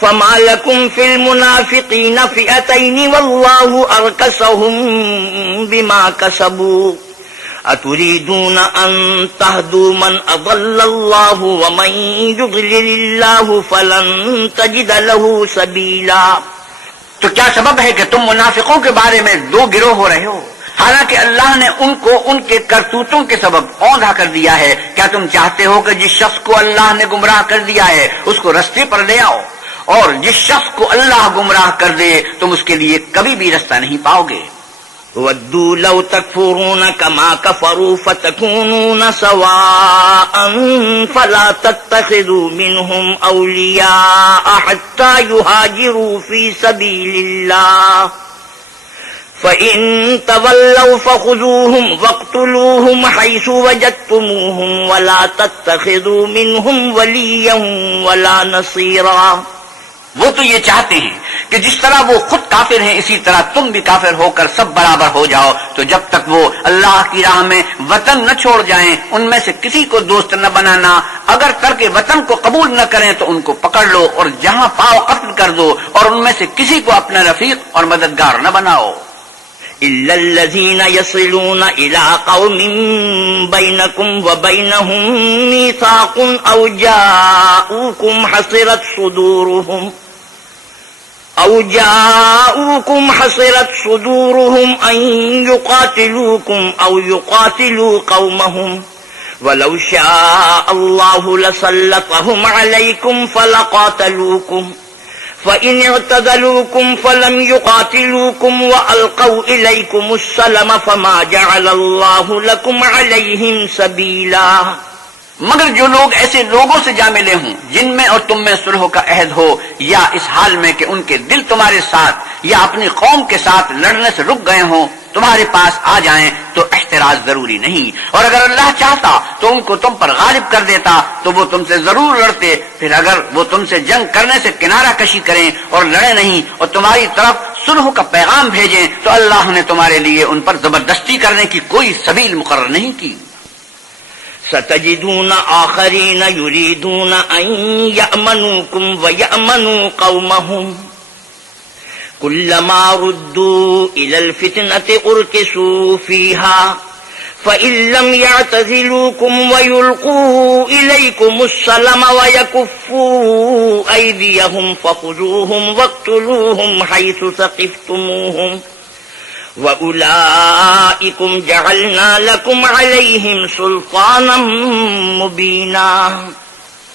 فما لکم فی المنافقین فئتین واللہ ارکسہم بما کسبوا اتریدون ان تہدوا من اضل اللہ ومن یضلل اللہ فلن تجد له سبیلا۔ تو کیا سبب ہے کہ تم منافقوں کے بارے میں دو گروہ ہو رہے ہو، حالانکہ اللہ نے ان کو ان کے کرتوتوں کے سبب اوندھا کر دیا ہے؟ کیا تم چاہتے ہو کہ جس شخص کو اللہ نے گمراہ کر دیا ہے اس کو رستے پر لے آؤ، اور جس شخص کو اللہ گمراہ کر دے تم اس کے لیے کبھی بھی رستہ نہیں پاؤ گے۔ وَدُّوا لَوْ تَكْفُرُونَ كَمَا كَفَرُوا فَتَكُونُونَ سَوَاءً فَلَا تَتَّخِذُوا مِنْهُمْ أَوْلِيَاءَ حَتَّى يُهَاجِرُوا فِي سَبِيلِ اللَّهِ فَإِن تَوَلَّوْا فَخُذُوهُمْ وَاقْتُلُوهُمْ حَيْثُ وَجَدتُّمُوهُمْ وَلَا تَتَّخِذُوا مِنْهُمْ وَلِيًّا وَلَا نَصِيرًا۔ وہ تو یہ چاہتے ہیں کہ جس طرح وہ خود کافر ہیں اسی طرح تم بھی کافر ہو کر سب برابر ہو جاؤ، تو جب تک وہ اللہ کی راہ میں وطن نہ چھوڑ جائیں ان میں سے کسی کو دوست نہ بنانا، اگر کر کے وطن کو قبول نہ کریں تو ان کو پکڑ لو اور جہاں پاؤ قتل کر دو، اور ان میں سے کسی کو اپنا رفیق اور مددگار نہ بناؤ۔ إِلَّا الَّذِينَ يَصِلُونَ إِلَىٰ قَوْمٍ بَيْنَكُمْ وَبَيْنَهُم مِّيثَاقٌ أَوْ جَاءُوكُمْ حَصِرَتْ صُدُورُهُمْ أَن يُقَاتِلُوكُمْ أَوْ يُقَاتِلُوا قَوْمَهُمْ وَلَوْ شَاءَ اللَّهُ لَسَلَّطَهُمْ عَلَيْكُمْ فَلَقَاتَلُوكُمْ فَإِنِ اعْتَزَلُوكُمْ فَلَمْ يُقَاتِلُوكُمْ وَأَلْقَوْا إِلَيْكُمُ السَّلَمَ فَمَا جَعَلَ اللَّهُ لَكُمْ عَلَيْهِمْ سَبِيلًا۔ مگر جو لوگ ایسے لوگوں سے جا ملے ہوں جن میں اور تم میں صلح کا عہد ہو، یا اس حال میں کہ ان کے دل تمہارے ساتھ یا اپنی قوم کے ساتھ لڑنے سے رک گئے ہوں، تمہارے پاس آ جائیں تو احتراز ضروری نہیں، اور اگر اللہ چاہتا تو ان کو تم پر غالب کر دیتا تو وہ تم سے ضرور لڑتے، پھر اگر وہ تم سے جنگ کرنے سے کنارہ کشی کریں اور لڑے نہیں اور تمہاری طرف صلح کا پیغام بھیجیں تو اللہ نے تمہارے لیے ان پر زبردستی کرنے کی کوئی سبیل مقرر نہیں کی۔ ستجدون آخرین یریدون ان یأمنوکم ویأمنوا قومہم كلما ردوا إلى الفتنة أركسوا فيها فإن لم يعتزلوكم ويلقوا إليكم السلم ويكفوا أيديهم فخذوهم واقتلوهم حيث ثقفتموهم وأولئكم جعلنا لكم عليهم سلطانا مبينا.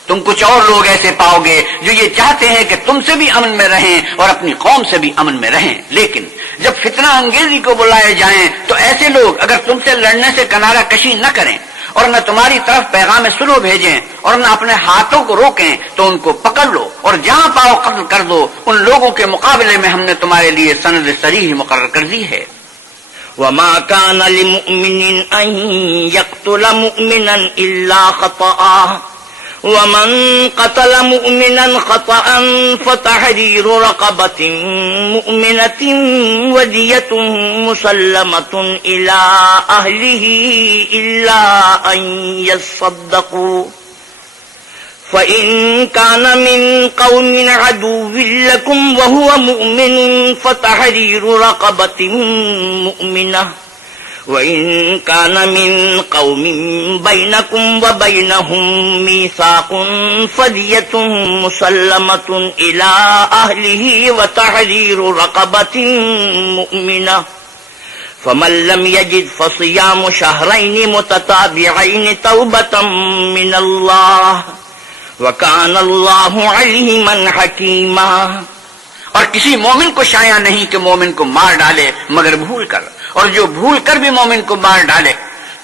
تم کچھ اور لوگ ایسے پاؤ گے جو یہ چاہتے ہیں کہ تم سے بھی امن میں رہیں اور اپنی قوم سے بھی امن میں رہیں، لیکن جب فتنہ انگیزی کو بلائے جائیں تو ایسے لوگ اگر تم سے لڑنے سے کنارہ کشی نہ کریں اور نہ تمہاری طرف پیغام صلح بھیجیں اور نہ اپنے ہاتھوں کو روکیں تو ان کو پکڑ لو اور جہاں پاؤ قتل کر دو. ان لوگوں کے مقابلے میں ہم نے تمہارے لیے سند صریح مقرر کر دی ہے. وما كان لمؤمن أن يقتل مؤمنا إلا خطأ ومن قتل مؤمنا خطأ فتحرير رقبة مؤمنة ودية مسلمة إلى أهله إلا أن يصدقوا فإن كان من قوم عدو لكم وهو مؤمن فتحرير رقبة مؤمنة وإن كان من قوم بينكم وبينهم ميثاق فدية مسلمة إلى أهله وتحرير رقبة مؤمنة فمن لم يجد فصيام شهرين متتابعين توبة من الله وَكَانَ اللَّهُ عَلِيمًا حَكِيمًا. اور کسی مومن کو شایع نہیں کہ مومن کو مار ڈالے مگر بھول کر، اور جو بھول کر بھی مومن کو مار ڈالے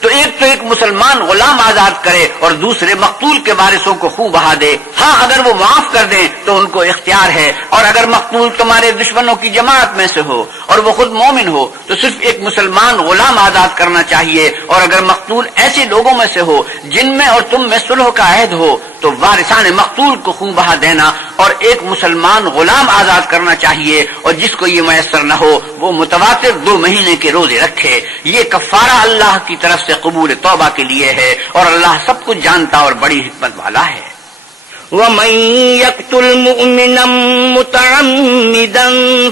تو ایک مسلمان غلام آزاد کرے اور دوسرے مقتول کے وارثوں کو خون بہا دے. ہاں اگر وہ معاف کر دیں تو ان کو اختیار ہے، اور اگر مقتول تمہارے دشمنوں کی جماعت میں سے ہو اور وہ خود مومن ہو تو صرف ایک مسلمان غلام آزاد کرنا چاہیے. اور اگر مقتول ایسے لوگوں میں سے ہو جن میں اور تم میں صلح کا عہد ہو تو وارثان مقتول کو خون بہا دینا اور ایک مسلمان غلام آزاد کرنا چاہیے. اور جس کو یہ میسر نہ ہو وہ متواتر 2 مہینے کے روزے رکھے. یہ کفارہ اللہ کی طرف سے قبول توبہ کے لیے ہے، اور اللہ سب کچھ جانتا اور بڑی حکمت والا ہے. وَمَن يَقْتُلْ مُؤْمِنًا مُتَعَمِّدًا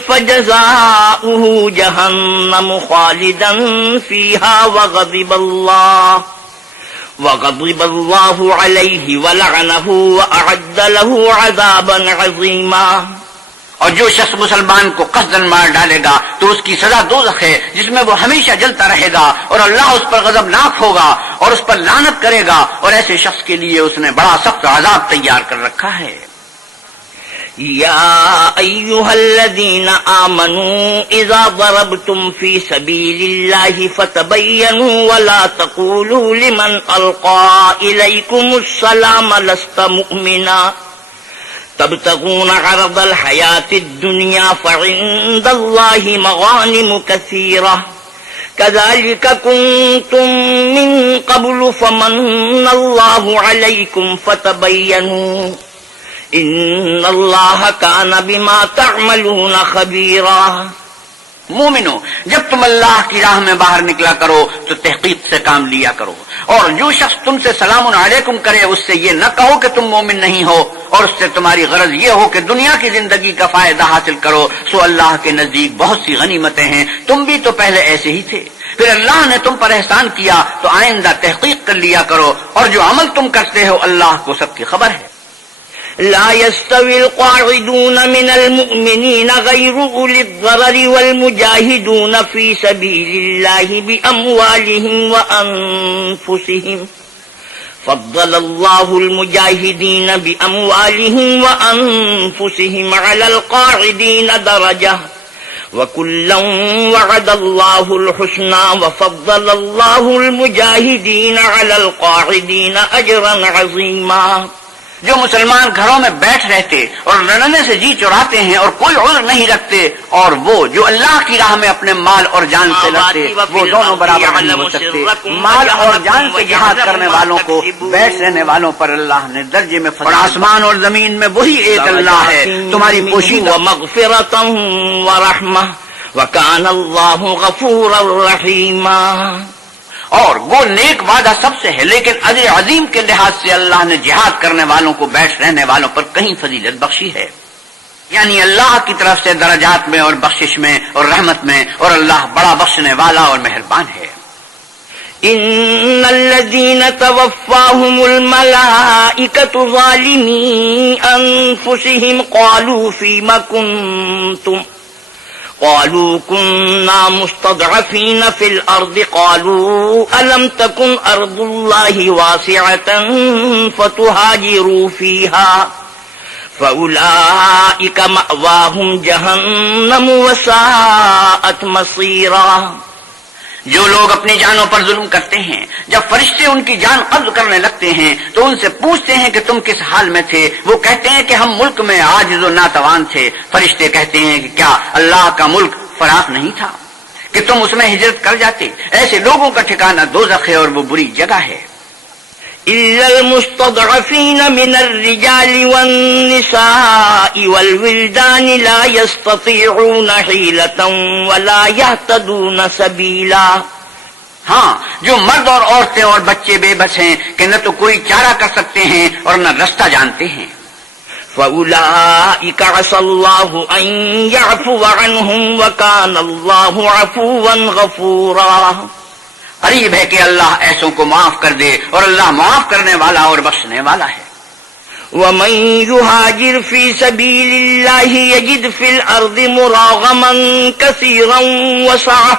فَجَزَاؤُهُ جَهَنَّمُ خَالِدًا فِيهَا وغضب الله عليه ولعنه وأعد له عذابا عظيما. اور جو شخص مسلمان کو قصدن مار ڈالے گا تو اس کی سزا دوزخ ہے جس میں وہ ہمیشہ جلتا رہے گا، اور اللہ اس پر غضبناک ہوگا اور اس پر لعنت کرے گا، اور ایسے شخص کے لیے اس نے بڑا سخت عذاب تیار کر رکھا ہے. يا أيها الذين آمنوا إذا ضربتم في سبيل الله فتبينوا ولا تقولوا لمن ألقى إليكم السلام لست مؤمنا تبتغون عرض الحياة الدنيا فعند الله مغانم كثيرة كذلك كنتم من قبل فمن الله عليكم فتبينوا ان اللہ کان بما تعملون خبیرا. مومنو، جب تم اللہ کی راہ میں باہر نکلا کرو تو تحقیق سے کام لیا کرو، اور جو شخص تم سے سلام علیکم کرے اس سے یہ نہ کہو کہ تم مومن نہیں ہو، اور اس سے تمہاری غرض یہ ہو کہ دنیا کی زندگی کا فائدہ حاصل کرو. سو اللہ کے نزدیک بہت سی غنیمتیں ہیں، تم بھی تو پہلے ایسے ہی تھے. پھر اللہ نے تم پر احسان کیا تو آئندہ تحقیق کر لیا کرو، اور جو عمل تم کرتے ہو اللہ کو سب کی خبر ہے. لا يستوي القاعدون من المؤمنين غير أولي الضرر والمجاهدون في سبيل الله بأموالهم وأنفسهم فضل الله المجاهدين بأموالهم وأنفسهم على القاعدين درجة وكلا وعد الله الحسنى وفضل الله المجاهدين على القاعدين أجرا عظيما. جو مسلمان گھروں میں بیٹھ رہتے اور لڑنے سے جی چراتے ہیں اور کوئی عذر نہیں رکھتے، اور وہ جو اللہ کی راہ میں اپنے مال اور جان سے لڑتے، وہ دونوں برابر نہیں ہو سکتے. مال اور جان سے جہاد کرنے والوں کو بیٹھ رہنے والوں پر اللہ نے درجے میں فضل. اور آسمان اور زمین میں وہی ایک اللہ ہے تمہاری پوشیدہ ومغفرۃ ورحمہ وکان اللہ غفورا رحیما. اور وہ نیک وعدہ سب سے ہے، لیکن اجر عظیم کے لحاظ سے اللہ نے جہاد کرنے والوں کو بیٹھ رہنے والوں پر کہیں فضیلت بخشی ہے. یعنی اللہ کی طرف سے درجات میں اور بخشش میں اور رحمت میں، اور اللہ بڑا بخشنے والا اور مہربان ہے۔ ان الذين توفاهم الملائكة ظالمي انفسهم قالوا فيما كنتم قالوا كنا مستضعفين في الارض قالوا الم تكن ارض الله واسعة فتهاجروا فيها فاولئك مأواهم جهنم وساءت مصيرا۔ جو لوگ اپنی جانوں پر ظلم کرتے ہیں، جب فرشتے ان کی جان قبض کرنے لگتے ہیں تو ان سے پوچھتے ہیں کہ تم کس حال میں تھے؟ وہ کہتے ہیں کہ ہم ملک میں عاجز و ناتوان تھے۔ فرشتے کہتے ہیں کہ کیا اللہ کا ملک فراخ نہیں تھا کہ تم اس میں ہجرت کر جاتے؟ ایسے لوگوں کا ٹھکانہ دوزخ ہے اور وہ بری جگہ ہے۔ إلا المستضعفين من الرجال والنساء والولدان لا يستطيعون حيلة ولا يهتدون سبيلا۔ ہاں، جو مرد اور عورتیں اور بچے بے بس ہیں کہ نہ تو کوئی چارہ کر سکتے ہیں اور نہ رستہ جانتے ہیں۔ فَأُولَئِكَ عَسَى اللَّهُ أَن يَعْفُوَ عَنْهُمْ وَكَانَ اللَّهُ عَفُوًّا غَفُورًا۔ قریب ہے کہ اللہ ایسوں کو معاف کر دے اور اللہ معاف کرنے والا اور بخشنے والا ہے۔ وَمَن يُهَاجِرْ فِي سَبِيلِ اللَّهِ يَجِدْ فِي الْأَرْضِ مُرَاغَمًا كَثِيرًا وَسَعَةً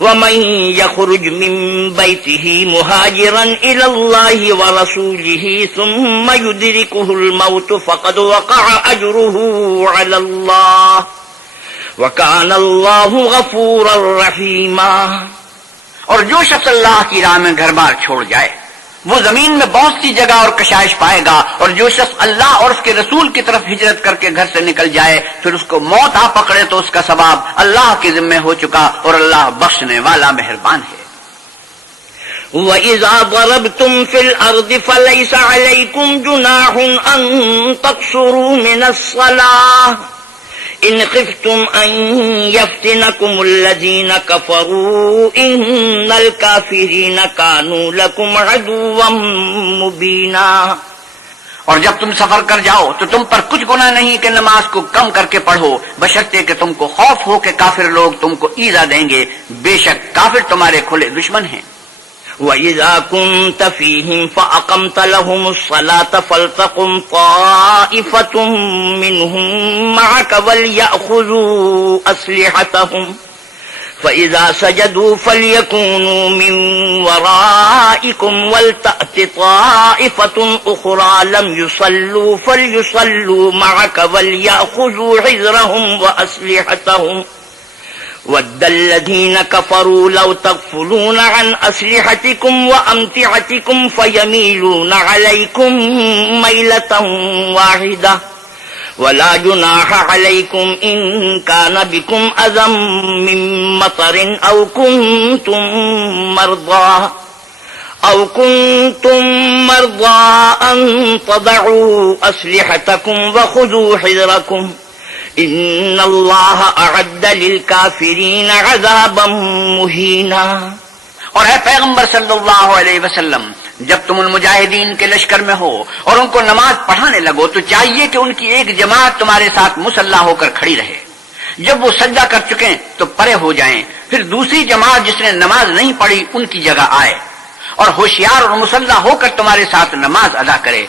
وَمَن يَخْرُجْ مِن بَيْتِهِ مُهَاجِرًا إِلَى اللَّهِ وَرَسُولِهِ ثُمَّ يُدْرِكُهُ الْمَوْتُ فَقَدْ وَقَعَ أَجْرُهُ عَلَى اللَّهِ وَكَانَ اللَّهُ غَفُورًا رَّحِيمًا۔ اور جو شخص اللہ کی راہ میں گھر بار چھوڑ جائے وہ زمین میں بہت سی جگہ اور کشائش پائے گا، اور جو شخص اللہ اور اس کے رسول کی طرف ہجرت کر کے گھر سے نکل جائے پھر اس کو موت آ پکڑے تو اس کا ثواب اللہ کے ذمہ ہو چکا، اور اللہ بخشنے والا مہربان ہے۔ وَإِذَا ضَرَبْتُمْ فِي الْأَرْضِ فَلَيْسَ عَلَيْكُمْ جُنَاحٌ أَن تَقْصُرُوا مِنَ الصَّلَاةِ إِنْ خِفْتُمْ أَن يَفْتِنَكُمُ الَّذِينَ كَفَرُوا إِنَّ الْكَافِرِينَ كَانُوا لَكُمْ عَدُوًّا مُبِينًا۔ اور جب تم سفر کر جاؤ تو تم پر کچھ گناہ نہیں کہ نماز کو کم کر کے پڑھو، بشرطے کہ تم کو خوف ہو کہ کافر لوگ تم کو ایذا دیں گے، بے شک کافر تمہارے کھلے دشمن ہیں۔ وَإِذَا كُنْتَ فِيهِمْ فَأَقَمْتَ لَهُمُ الصَّلَاةَ فَلْتَقُمْ طَائِفَةٌ مِّنْهُمْ مَعَكَ وَلْيَأْخُذُوا أَسْلِحَتَهُمْ فَإِذَا سَجَدُوا فَلْيَكُونُوا مِنْ وَرَائِكُمْ وَلْتَأْتِ طَائِفَةٌ أُخْرَى لَمْ يُصَلُّوا فَلْيُصَلُّوا مَعَكَ وَلْيَأْخُذُوا حِذْرَهُمْ وَأَسْلِحَتَهُمْ وَدَّ الَّذِينَ كَفَرُوا لَوْ تَغْفُلُونَ عَنْ أَسْلِحَتِكُمْ وَأَمْتِعَتِكُمْ فَيَمِيلُونَ عَلَيْكُمْ مَيْلَةً وَاحِدَةً وَلَا جُنَاحَ عَلَيْكُمْ إِن كَانَ بِكُمْ أَذًى مِّن مَّطَرٍ أَوْ كُنتُم مَّرْضَىٰ أَن تَضَعُوا أَسْلِحَتَكُمْ وَخُذُوا حِذْرَكُمْ ان اللہ اعد للکافرین عذابا مہینا۔ اور اے پیغمبر صلی اللہ علیہ وسلم، جب تم ان مجاہدین کے لشکر میں ہو اور ان کو نماز پڑھانے لگو تو چاہیے کہ ان کی ایک جماعت تمہارے ساتھ مسلح ہو کر کھڑی رہے، جب وہ سجدہ کر چکیں تو پرے ہو جائیں، پھر دوسری جماعت جس نے نماز نہیں پڑھی ان کی جگہ آئے اور ہوشیار اور مسلح ہو کر تمہارے ساتھ نماز ادا کرے۔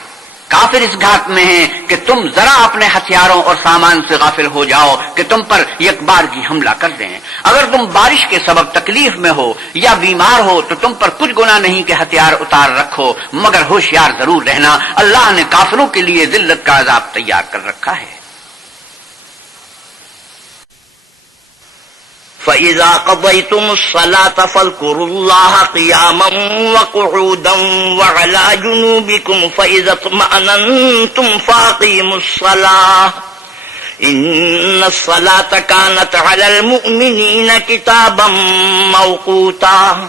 کافر اس گھات میں ہیں کہ تم ذرا اپنے ہتھیاروں اور سامان سے غافل ہو جاؤ کہ تم پر یک بار کی حملہ کر دیں۔ اگر تم بارش کے سبب تکلیف میں ہو یا بیمار ہو تو تم پر کچھ گناہ نہیں کہ ہتھیار اتار رکھو، مگر ہوشیار ضرور رہنا، اللہ نے کافروں کے لیے ذلت کا عذاب تیار کر رکھا ہے۔ فَإِذَا قَضَيْتُمُ الصَّلَاةَ فَاذْكُرُوا اللَّهَ قِيَامًا وَقُعُودًا وَعَلَىٰ جُنُوبِكُمْ فَإِذَا اطْمَأْنَنتُمْ فَأَقِيمُوا الصَّلَاةَ إِنَّ الصَّلَاةَ كَانَتْ عَلَى الْمُؤْمِنِينَ كِتَابًا مَّوْقُوتًا۔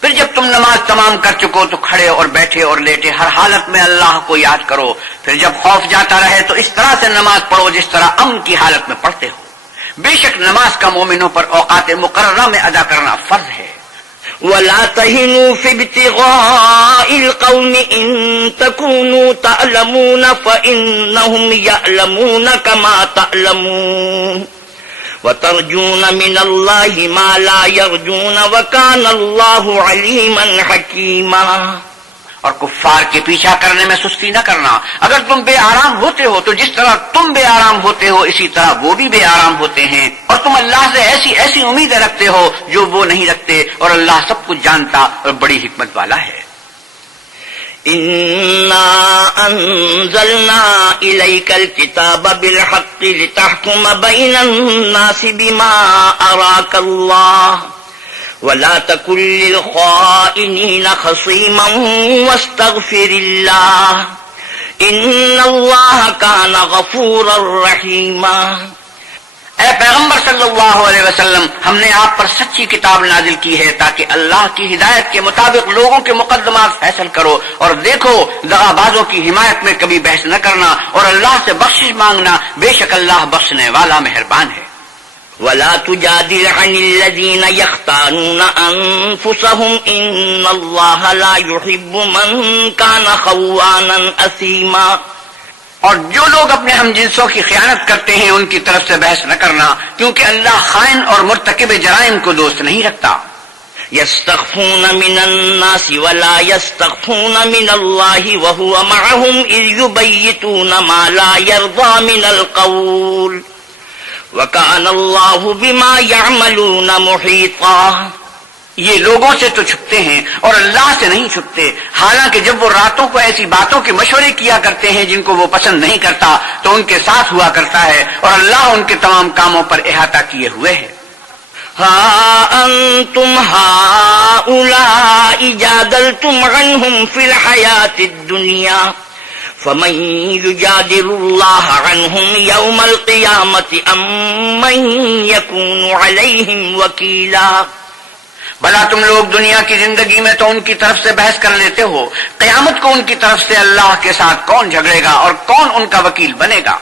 پھر جب تم نماز تمام کر چکو تو کھڑے اور بیٹھے اور لیٹے ہر حالت میں اللہ کو یاد کرو، پھر جب خوف جاتا رہے تو اس طرح سے نماز پڑھو جس طرح امن کی حالت میں پڑھتے ہو۔ بے شک نماز کا مومنوں پر اوقات مقررہ میں ادا کرنا فرض ہے۔ ولا تهنوا في ابتغاء القوم إن تكونوا تعلمون فإنهم يعلمون كما تعلمون وترجون من الله ما لا يرجون وكان الله عليما حكيما. اور کفار کے پیچھا کرنے میں سستی نہ کرنا. اگر تم بے آرام ہوتے ہو تو جس طرح تم بے آرام ہوتے ہو اسی طرح وہ بھی بے آرام ہوتے ہیں. اور تم اللہ سے ایسی ایسی امیدیں رکھتے ہو جو وہ نہیں رکھتے، اور اللہ سب کچھ جانتا اور بڑی حکمت والا ہے. إنا أنزلنا إليك الكتاب بالحق لتحكم بين الناس بما أراك الله ولا تكن للخائنين خصيما واستغفر الله إن الله كان غفورا رحيما. اے پیغمبر صلی اللہ علیہ وسلم، ہم نے آپ پر سچی کتاب نازل کی ہے تاکہ اللہ کی ہدایت کے مطابق لوگوں کے مقدمات فیصل کرو، اور دیکھو دغا بازوں کی حمایت میں کبھی بحث نہ کرنا، اور اللہ سے بخشش مانگنا، بے شک اللہ بخشنے والا مہربان ہے. ولا تجادل عن الذين يختانون أنفسهم إن الله لا يحب من كان خوانا أثيما. اور جو لوگ اپنے ہم جنسوں کی خیانت کرتے ہیں ان کی طرف سے بحث نہ کرنا، کیونکہ اللہ خائن اور مرتکب جرائم کو دوست نہیں رکھتا. يستخفون من الناس ولا يستخفون من الله وهو معهم إذ يبيتون ما لا يرضى من القول وكان الله بما يعملون محيطا. یہ لوگوں سے تو چھپتے ہیں اور اللہ سے نہیں چھپتے، حالانکہ جب وہ راتوں کو ایسی باتوں کے مشورے کیا کرتے ہیں جن کو وہ پسند نہیں کرتا تو ان کے ساتھ ہوا کرتا ہے، اور اللہ ان کے تمام کاموں پر احاطہ کیے ہوئے ہے. ها أنتم هؤلاء جادلتم عنهم في الحياة الدنيا فمن يجادل الله عنهم يوم القيامة أم من يكون عليهم وكيلا. بھلا تم لوگ دنیا کی زندگی میں تو ان کی طرف سے بحث کر لیتے ہو، قیامت کو ان کی طرف سے اللہ کے ساتھ کون جھگڑے گا اور کون ان کا وکیل بنے گا؟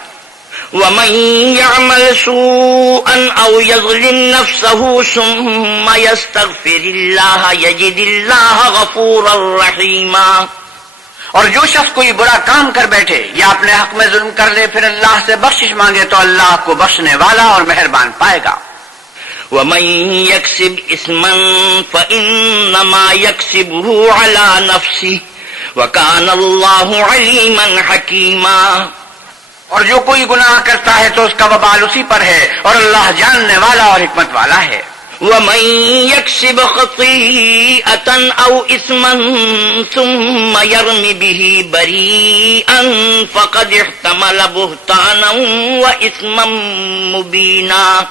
ومن يعمل سوءا أو يظلم نفسه ثم يستغفر الله يجد الله غفورا رحيما. اور جو شخص کوئی برا کام کر بیٹھے یا اپنے حق میں ظلم کر لے پھر اللہ سے بخشش مانگے تو اللہ کو بخشنے والا اور مہربان پائے گا. ومن يكسب إثما فإنما يكسبه على نفسه وكان الله عليما حكيما. اور جو کوئی گناہ کرتا ہے تو اس کا وبال اسی پر ہے، اور اللہ جاننے والا اور حکمت والا ہے. ومن يكسب خطيئة أو إثما ثم يرم به بريئا فقد احتمل بهتانا وإثما مبينا.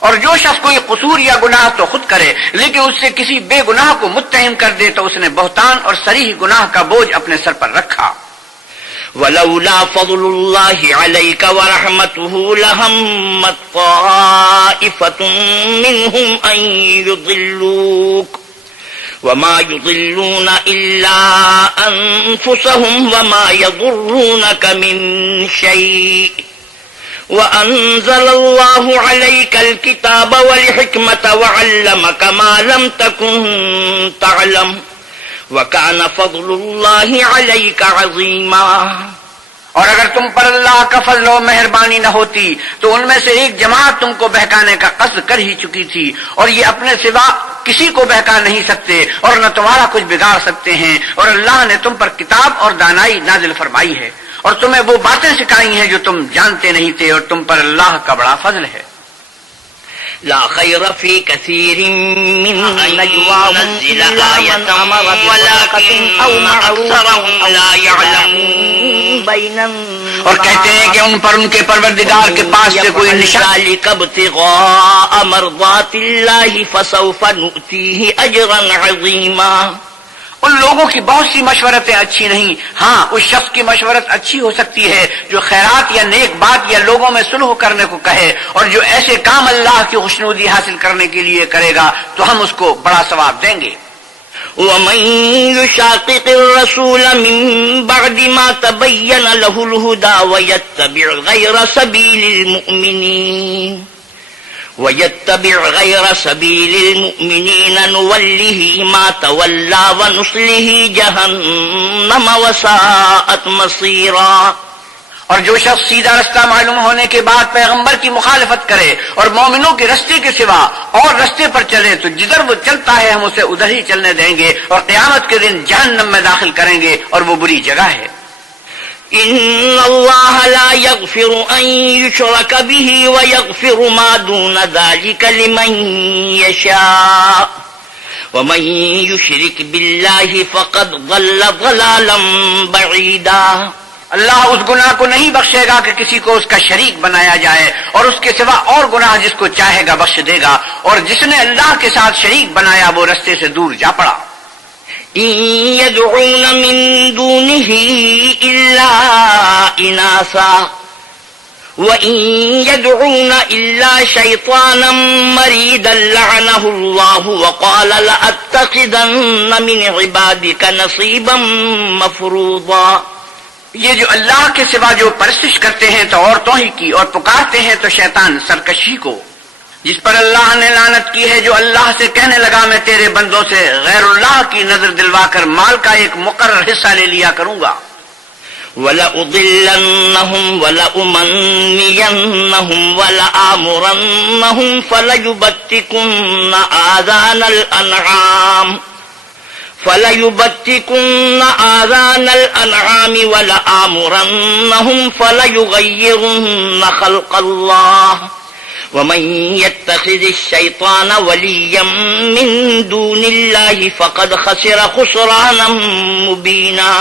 اور جو شخص کوئی قصور یا گناہ تو خود کرے لیکن اس سے کسی بے گناہ کو متہم کر دے تو اس نے بہتان اور صریح گناہ کا بوجھ اپنے سر پر رکھا. ولولا فضل الله عليك ورحمته لهمت طائفة منهم أن يضلوك وما يضلون إلا أنفسهم وما يضرونك من شيء وأنزل الله عليك الكتاب والحكمة وعلمك ما لم تكن تعلم وَكَانَ فَضْلُ اللَّهِ عَلَيْكَ عَظِيمًا. اور اگر تم پر اللہ کا فضل و مہربانی نہ ہوتی تو ان میں سے ایک جماعت تم کو بہکانے کا قصد کر ہی چکی تھی، اور یہ اپنے سوا کسی کو بہکا نہیں سکتے اور نہ تمہارا کچھ بگاڑ سکتے ہیں. اور اللہ نے تم پر کتاب اور دانائی نازل فرمائی ہے اور تمہیں وہ باتیں سکھائی ہیں جو تم جانتے نہیں تھے، اور تم پر اللہ کا بڑا فضل ہے. لا خير في كثير من نجواهم إلا من أمر بصدقة أو معروف لا يعلمون بين اور کہتے ہیں کہ ان پر ان کے پروردگار کے پاس سے کوئی نشان ذلك ابتغاء مرضات الله فسوف نؤتيه أجرا عظيما. ان لوگوں کی بہت سی مشورتیں اچھی نہیں، ہاں اس شخص کی مشورت اچھی ہو سکتی ہے جو خیرات یا نیک بات یا لوگوں میں صلح کرنے کو کہے، اور جو ایسے کام اللہ کی خوشنودی حاصل کرنے کے لیے کرے گا تو ہم اس کو بڑا ثواب دیں گے. ومن يشاقق الرسول من بعد ما تبين له الهدى ويتبع غير سبيل المؤمنين وَيَتَّبِعْ غَيْرَ سَبِيلِ الْمُؤْمِنِينَ نُوَلِّهِ مَا تَوَلَّى وَنُصْلِهِ جَهَنَّمَ وَسَاءَتْ مَصِيرًا۔ اور جو شخص سیدھا رستہ معلوم ہونے کے بعد پیغمبر کی مخالفت کرے اور مومنوں کے رستے کے سوا اور رستے پر چلے تو جدھر وہ چلتا ہے ہم اسے ادھر ہی چلنے دیں گے اور قیامت کے دن جہنم میں داخل کریں گے اور وہ بری جگہ ہے۔ إِنَّ اللَّهَ لَا يَغْفِرُ أَن يُشْرَكَ بِهِ وَيَغْفِرُ مَا دُونَ ذَلِكَ لِمَن يَشَاءُ وَمَن يُشْرِكْ بِاللَّهِ فَقَدْ ضَلَّ ضَلَالًا بَعِيدًا۔ اللہ اس گناہ کو نہیں بخشے گا کہ کسی کو اس کا شریک بنایا جائے، اور اس کے سوا اور گناہ جس کو چاہے گا بخش دے گا، اور جس نے اللہ کے ساتھ شریک بنایا وہ رستے سے دور جا پڑا۔ إِن يَدْعُونَ مِن دُونِهِ إِلَّا إِنَاثًا وَإِن يَدْعُونَ إِلَّا شَيْطَانًا مَرِيدًا لَعَنَهُ اللَّهُ وَقَالَ لَأَتَّخِذَنَّ مِنْ عِبَادِكَ نَصِيبًا مَفْرُوضًا۔ یہ جو اللہ کے سوا جو پرستش کرتے ہیں تو عورتوں ہی کی، اور پکارتے ہیں تو شیطان سرکشی کو، جس پر اللہ نے لعنت کی ہے، جو اللہ سے کہنے لگا میں تیرے بندوں سے غیر اللہ کی نظر دلوا کر مال کا ایک مقرر حصہ لے لیا کروں گا۔ وَلَأُضِلَّنَّهُمْ وَلَأُمَنِّيَنَّهُمْ وَلَآمُرَنَّهُمْ فَلَيُبَتِّكُنَّ آذَانَ الْأَنْعَامِ وَلَآمُرَنَّهُمْ فَلَيُغَيِّرُنَّ خَلْقَ اللَّهِ وَمَن يَتَّخِذِ الشَّيْطَانَ وَلِيًّا مِّن دُونِ اللَّهِ فَقَدْ خَسِرَ خُسْرَانًا مُّبِينًا۔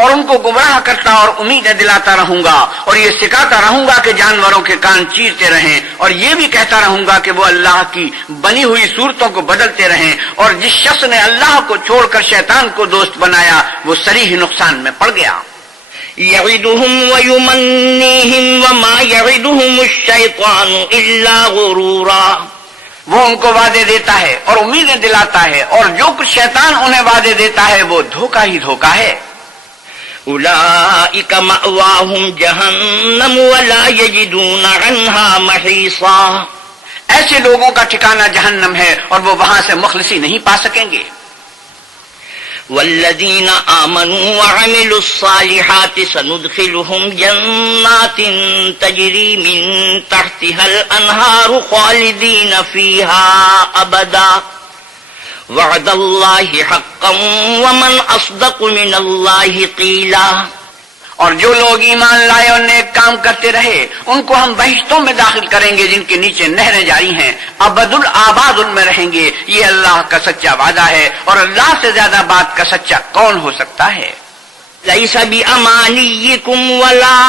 اور ان کو گمراہ کرتا اور امیدیں دلاتا رہوں گا، اور یہ سکھاتا رہوں گا کہ جانوروں کے کان چیرتے رہیں، اور یہ بھی کہتا رہوں گا کہ وہ اللہ کی بنی ہوئی صورتوں کو بدلتے رہیں، اور جس شخص نے اللہ کو چھوڑ کر شیطان کو دوست بنایا وہ صریح نقصان میں پڑ گیا۔ يَعِدُهُمْ وَيُمَنِّيهِمْ وَمَا يَعِدُهُمُ الشَّيْطَانُ إِلَّا غُرُورًا۔ وہ ان کو وعدے دیتا ہے اور امیدیں دلاتا ہے، اور جو کچھ شیطان انہیں وعدے دیتا ہے وہ دھوکہ ہی دھوکہ ہے۔ أُولَئِكَ مَأْوَاهُمْ جَهَنَّمُ وَلَا يَجِدُونَ عَنْهَا مَحِيصًا۔ ایسے لوگوں کا ٹھکانہ جہنم ہے اور وہ وہاں سے مخلصی نہیں پا سکیں گے۔ والذین آمنوا وعملوا الصالحات سندخلهم جنات تجری من تحتها الانہار خالدین فیہا ابدا وعد اللہ حقا ومن اصدق من اللہ قیلا۔ اور جو لوگ ایمان لائے اور نیک کام کرتے رہے ان کو ہم بہشتوں میں داخل کریں گے جن کے نیچے نہریں جاری ہیں، ابد الآباد ان میں رہیں گے۔ یہ اللہ کا سچا وعدہ ہے، اور اللہ سے زیادہ بات کا سچا کون ہو سکتا ہے؟ لیس بامانیکم ولا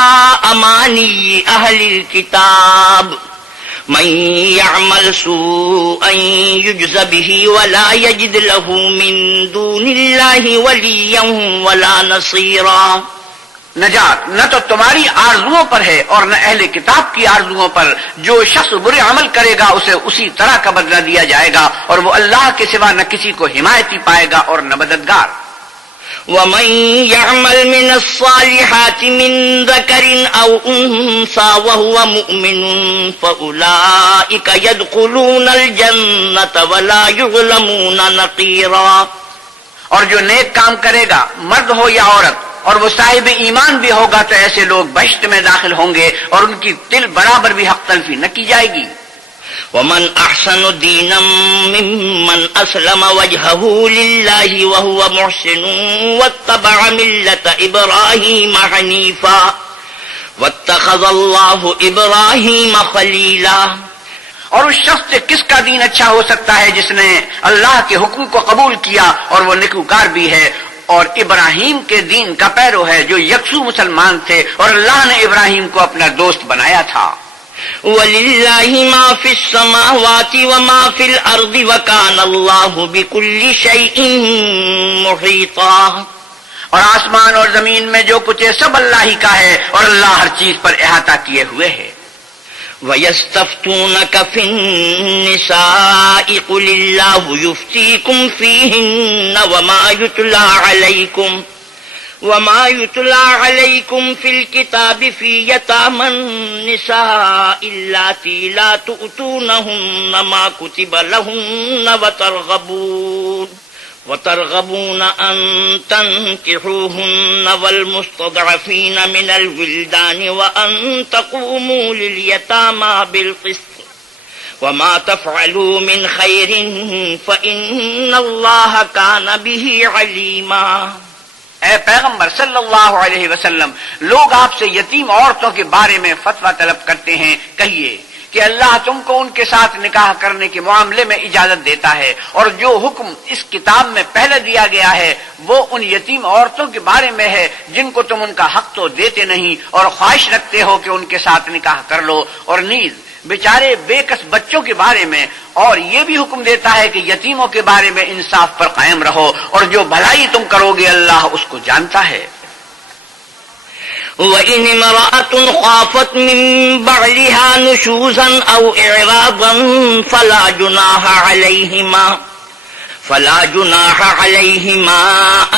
امانی اہل الکتاب من يعمل سوءا يجز به ولا يجد له من دون الله وليا ولا نصيرا۔ نجات نہ تو تمہاری آرزوؤں پر ہے اور نہ اہل کتاب کی آرزوؤں پر۔ جو شخص برے عمل کرے گا اسے اسی طرح کا بدلہ دیا جائے گا، اور وہ اللہ کے سوا نہ کسی کو حمایتی پائے گا اور نہ مددگار۔ وَمَن يَعْمَلْ مِنَ الصَّالِحَاتِ مِن ذَكَرٍ أَوْ أُنثَىٰ وَهُوَ مُؤْمِنٌ فَأُولَٰئِكَ يَدْخُلُونَ الْجَنَّةَ وَلَا يُظْلَمُونَ نَقِيرًا۔ اور جو نیک کام کرے گا مرد ہو یا عورت اور وہ صاحب ایمان بھی ہوگا تو ایسے لوگ بہشت میں داخل ہوں گے اور ان کی تل برابر بھی حق تلفی نہ کی جائے گی۔ وَمَنْ أَحْسَنُ دِينًا مِّمَّنْ أَسْلَمَ وَجْهَهُ لِلَّهِ وَهُوَ مُحْسِنٌ وَاتَّبَعَ مِلَّةَ إِبْرَاهِيمَ حَنِيفًا وَاتَّخَذَ اللَّهُ إِبْرَاهِيمَ خَلِيلًا۔ اور اس شخص سے کس کا دین اچھا ہو سکتا ہے جس نے اللہ کے حکم کو قبول کیا اور وہ نیکوکار بھی ہے، اور ابراہیم کے دین کا پیرو ہے جو یکسو مسلمان تھے، اور اللہ نے ابراہیم کو اپنا دوست بنایا تھا۔ وَلِلَّهِ مَا فِي السَّمَاوَاتِ وَمَا فِي الْأَرْضِ وَكَانَ اللَّهُ بِكُلِّ شَيْءٍ مُحِيطًا۔ اور آسمان اور زمین میں جو کچھ ہے سب اللہ ہی کا ہے، اور اللہ ہر چیز پر احاطہ کیے ہوئے ہے۔ وَيَسْتَفْتُونَكَ فِي النِّسَاءِ قُلِ اللَّهُ يُفْتِيكُمْ فِيهِنَّ وَمَا يُتْلَىٰ عَلَيْكُمْ وما يتلى عليكم في الكتاب في يتامى النساء اللاتي لا تؤتونهن ما كتب لهن وترغبون أن تنكحوهن والمستضعفين من الولدان وأن تقوموا لليتامى بالقسط وما تفعلوا من خير فإن الله كان به عليما. اے پیغمبر صلی اللہ علیہ وسلم، لوگ آپ سے یتیم عورتوں کے بارے میں فتویٰ طلب کرتے ہیں، کہیے کہ اللہ تم کو ان کے ساتھ نکاح کرنے کے معاملے میں اجازت دیتا ہے، اور جو حکم اس کتاب میں پہلے دیا گیا ہے وہ ان یتیم عورتوں کے بارے میں ہے جن کو تم ان کا حق تو دیتے نہیں اور خواہش رکھتے ہو کہ ان کے ساتھ نکاح کر لو، اور نیز بیچارے بے کس بچوں کے بارے میں، اور یہ بھی حکم دیتا ہے کہ یتیموں کے بارے میں انصاف پر قائم رہو، اور جو بھلائی تم کرو گے اللہ اس کو جانتا ہے. وَإِنِ امْرَأَةٌ خَافَتْ مِن بَعْلِهَا نُشُوزًا أَوْ إِعْرَاضًا فَلَا جُنَاحَ عَلَيْهِمَا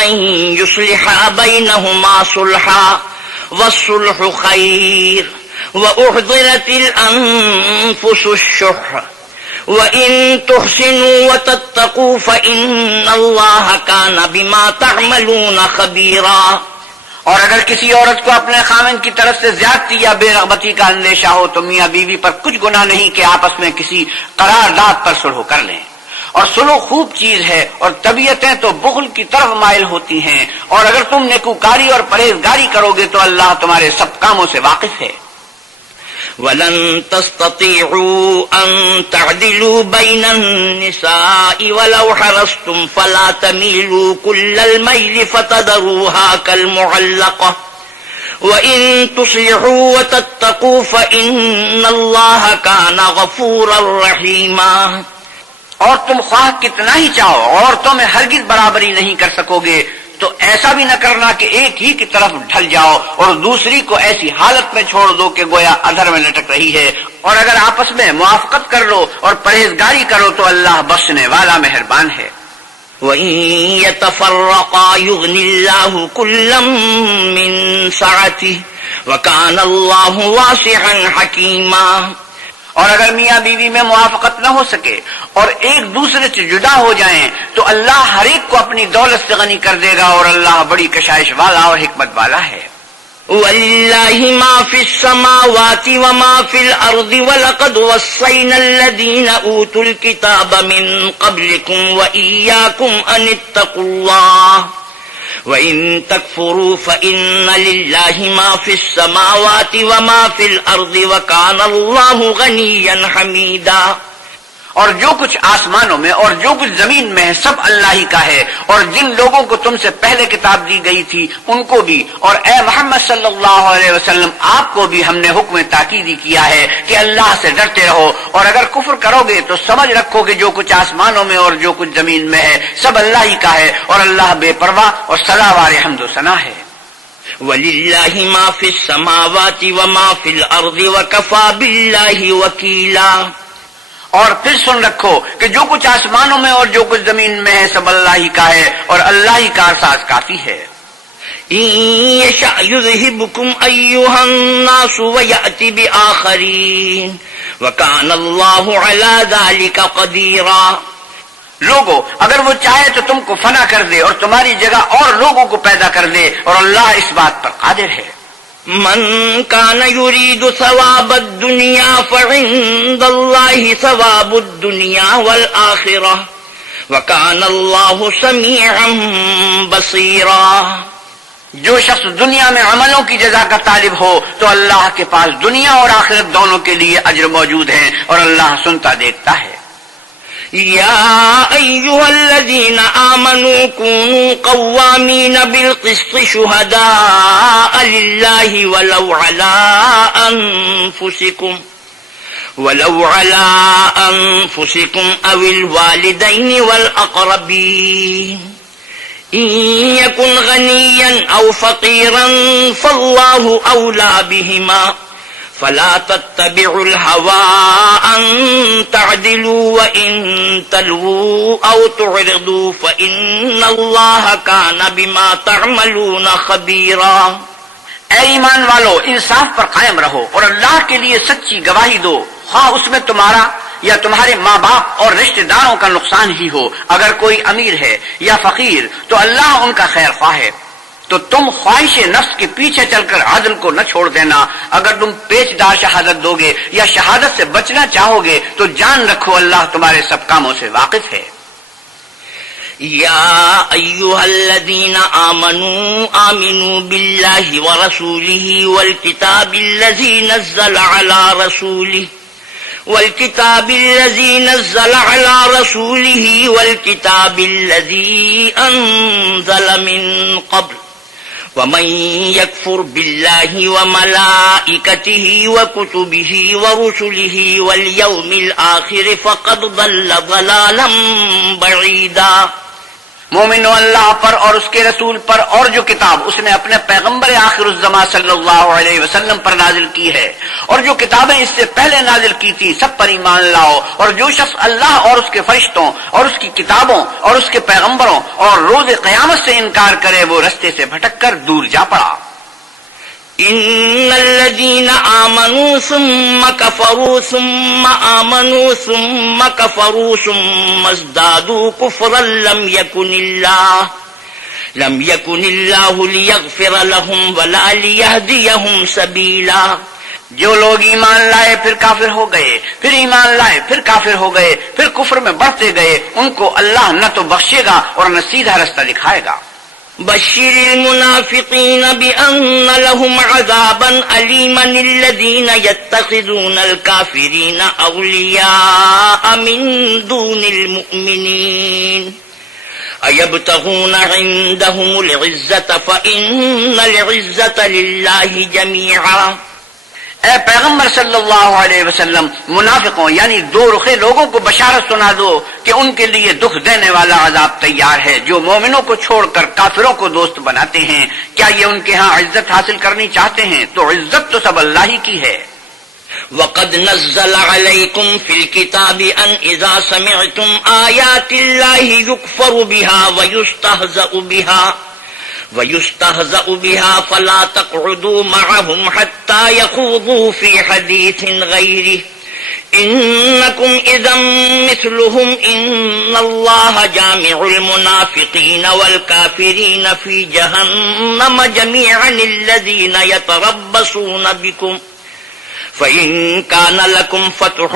أَن يُصْلِحَا بَيْنَهُمَا صُلْحًا وَالصُّلْحُ خَيْرٌ وَأُحْضِرَتِ الْأَنفُسُ الشُّحَّ وَإِن تُحْسِنُوا وَتَتَّقُوا فَإِنَّ اللَّهَ كَانَ بِمَا تَعْمَلُونَ خَبِيرًا. اور اگر کسی عورت کو اپنے خاوند کی طرف سے زیادتی یا بے رغبتی کا اندیشہ ہو تو میاں بیوی پر کچھ گناہ نہیں کہ آپس میں کسی قرارداد پر صلح کر لیں، اور صلح خوب چیز ہے، اور طبیعتیں تو بخل کی طرف مائل ہوتی ہیں، اور اگر تم نیکوکاری اور پرہیزگاری کرو گے تو اللہ تمہارے سب کاموں سے واقف ہے. وَلَن تَسْتَطِيعُوا أَن تَعْدِلُوا بَيْنَ النِّسَاءِ وَلَوْ حَرَصْتُمْ فَلَا تَمِيلُوا كُلَّ الْمَيْلِ فَتَذَرُوهَا كَالْمُعَلَّقَةِ وَإِن تُصْلِحُوا وَتَتَّقُوا فَإِنَّ اللَّهَ كَانَ غَفُورًا رَّحِيمًا. اور تم خواہ کتنا ہی چاہو عورتوں میں ہرگز برابری نہیں کر سکو گے، تو ایسا بھی نہ کرنا کہ ایک ہی کی طرف ڈھل جاؤ اور دوسری کو ایسی حالت میں چھوڑ دو کہ گویا ادھر میں لٹک رہی ہے، اور اگر آپس میں موافقت کر لو اور پرہیزگاری کرو تو اللہ بخشنے والا مہربان ہے. وَإِن يَتَفَرَّقَا يُغْنِ اللَّهُ كُلًّا مِّن سَعَتِهِ وَكَانَ اللَّهُ وَاسِعًا حَكِيمًا. اور اگر میاں بیوی میں موافقت نہ ہو سکے اور ایک دوسرے سے جدا ہو جائیں تو اللہ ہر ایک کو اپنی دولت سے غنی کر دے گا، اور اللہ بڑی کشائش والا اور حکمت والا ہے. وَلِلَّهِ مَا فِي السَّمَاوَاتِ وَمَا فِي الْأَرْضِ وَلَقَدْ وَصَّيْنَا الَّذِينَ أُوتُوا الْكِتَابَ مِن قَبْلِكُمْ وَإِيَّاكُمْ أَنِ اتَّقُوا اللَّهَ وَإِن تَكْفُرُوا فَإِنَّ لِلَّهِ مَا فِي السَّمَاوَاتِ وَمَا فِي الْأَرْضِ وَكَانَ اللَّهُ غَنِيًّا حَمِيدًا. اور جو کچھ آسمانوں میں اور جو کچھ زمین میں ہے سب اللہ ہی کا ہے، اور جن لوگوں کو تم سے پہلے کتاب دی گئی تھی ان کو بھی، اور اے محمد صلی اللہ علیہ وسلم آپ کو بھی ہم نے حکم تاکیدی کیا ہے کہ اللہ سے ڈرتے رہو، اور اگر کفر کرو گے تو سمجھ رکھو کہ جو کچھ آسمانوں میں اور جو کچھ زمین میں ہے سب اللہ ہی کا ہے، اور اللہ بے پرواہ اور سزاوار حمد و ثنا ہے. وَلِلَّهِ مَا فِي السَّمَاوَاتِ وَمَا فِي الْأَرْضِ وَكَفَى بِاللَّهِ وَكِيلًا. اور پھر سن رکھو کہ جو کچھ آسمانوں میں اور جو کچھ زمین میں ہے سب اللہ ہی کا ہے، اور اللہ ہی کارساز کافی ہے. إِن يَشَأْ يُذْهِبْكُمْ أَيُّهَا النَّاسُ وَيَأْتِ بِآخَرِينَ وَكَانَ اللَّهُ عَلَى ذَلِكَ قَدِيرًا. لوگو اگر وہ چاہے تو تم کو فنا کر دے اور تمہاری جگہ اور لوگوں کو پیدا کر دے، اور اللہ اس بات پر قادر ہے. من كان يريد ثواب الدنيا فعند الله ثواب الدنيا والآخرة وكان الله سميعا بصيرا. جو شخص دنیا میں عملوں کی جزا کا طالب ہو تو اللہ کے پاس دنیا اور آخرت دونوں کے لیے اجر موجود ہیں، اور اللہ سنتا دیکھتا ہے. يا أيها الذين آمنوا كونوا قوامين بالقسط شهداء لله ولو على أنفسكم أو الوالدين والأقربين إن يكن غنيا أو فقيرا فالله أولى بهما فلا تتبعوا الهوى أن تعدلوا وإن تلووا أو تعرضوا فإن الله كان بما تعملون خبيرا. اے ایمان والو، انصاف پر قائم رہو اور اللہ کے لیے سچی گواہی دو، خواہ اس میں تمہارا یا تمہارے ماں باپ اور رشتہ داروں کا نقصان ہی ہو. اگر کوئی امیر ہے یا فقیر تو اللہ ان کا خیر خواہ ہے. تو تم خواہش نفس کے پیچھے چل کر عدل کو نہ چھوڑ دینا. اگر تم پیچدار شہادت دو گے یا شہادت سے بچنا چاہو گے تو جان رکھو اللہ تمہارے سب کاموں سے واقف ہے. يا أيها الذين آمنوا بالله ورسوله والكتاب الذي نزل على رسوله والكتاب الذي أنزل من قبل ومن يكفر بالله وملائكته وكتبه ورسله واليوم الآخر فقد ضل ضلالا بعيدا. مومنو، اللہ پر اور اس کے رسول پر اور جو کتاب اس نے اپنے پیغمبر آخر الزماں صلی اللہ علیہ وسلم پر نازل کی ہے اور جو کتابیں اس سے پہلے نازل کی تھی سب پر ایمان لاؤ. اور جو شخص اللہ اور اس کے فرشتوں اور اس کی کتابوں اور اس کے پیغمبروں اور روز قیامت سے انکار کرے وہ رستے سے بھٹک کر دور جا پڑا. ان الذين آمنوا ثم كفروا ثم آمنوا ثم كفروا ثم ازدادوا كفرا لم يكن الله ليغفر لهم ولا ليهديهم سبيلا. جو لوگ ایمان لائے پھر کافر ہو گئے، پھر ایمان لائے پھر کافر ہو گئے، پھر کفر میں بڑھتے گئے، ان کو اللہ نہ تو بخشے گا اور نہ سیدھا رستہ دکھائے گا. بشر المنافقين بأن لهم عذابا أليما الذين يتخذون الكافرين أولياء من دون المؤمنين أيبتغون عندهم العزة فإن العزة لله جميعا. اے پیغمبر صلی اللہ علیہ وسلم، منافقوں یعنی دو رخے لوگوں کو بشارت سنا دو کہ ان کے لیے دکھ دینے والا عذاب تیار ہے جو مومنوں کو چھوڑ کر کافروں کو دوست بناتے ہیں. کیا یہ ان کے ہاں عزت حاصل کرنی چاہتے ہیں؟ تو عزت تو سب اللہ ہی کی ہے. وقد نزل عليكم في الكتاب أن إذا سمعتم آيات الله يكفر بها ويستهزأ بها فلا تقعدوا معهم حتى يخوضوا في حديث غيره إنكم إذا مثلهم إن الله جامع المنافقين والكافرين في جهنم جميعا الذين يتربصون بكم فإن كان لكم فتح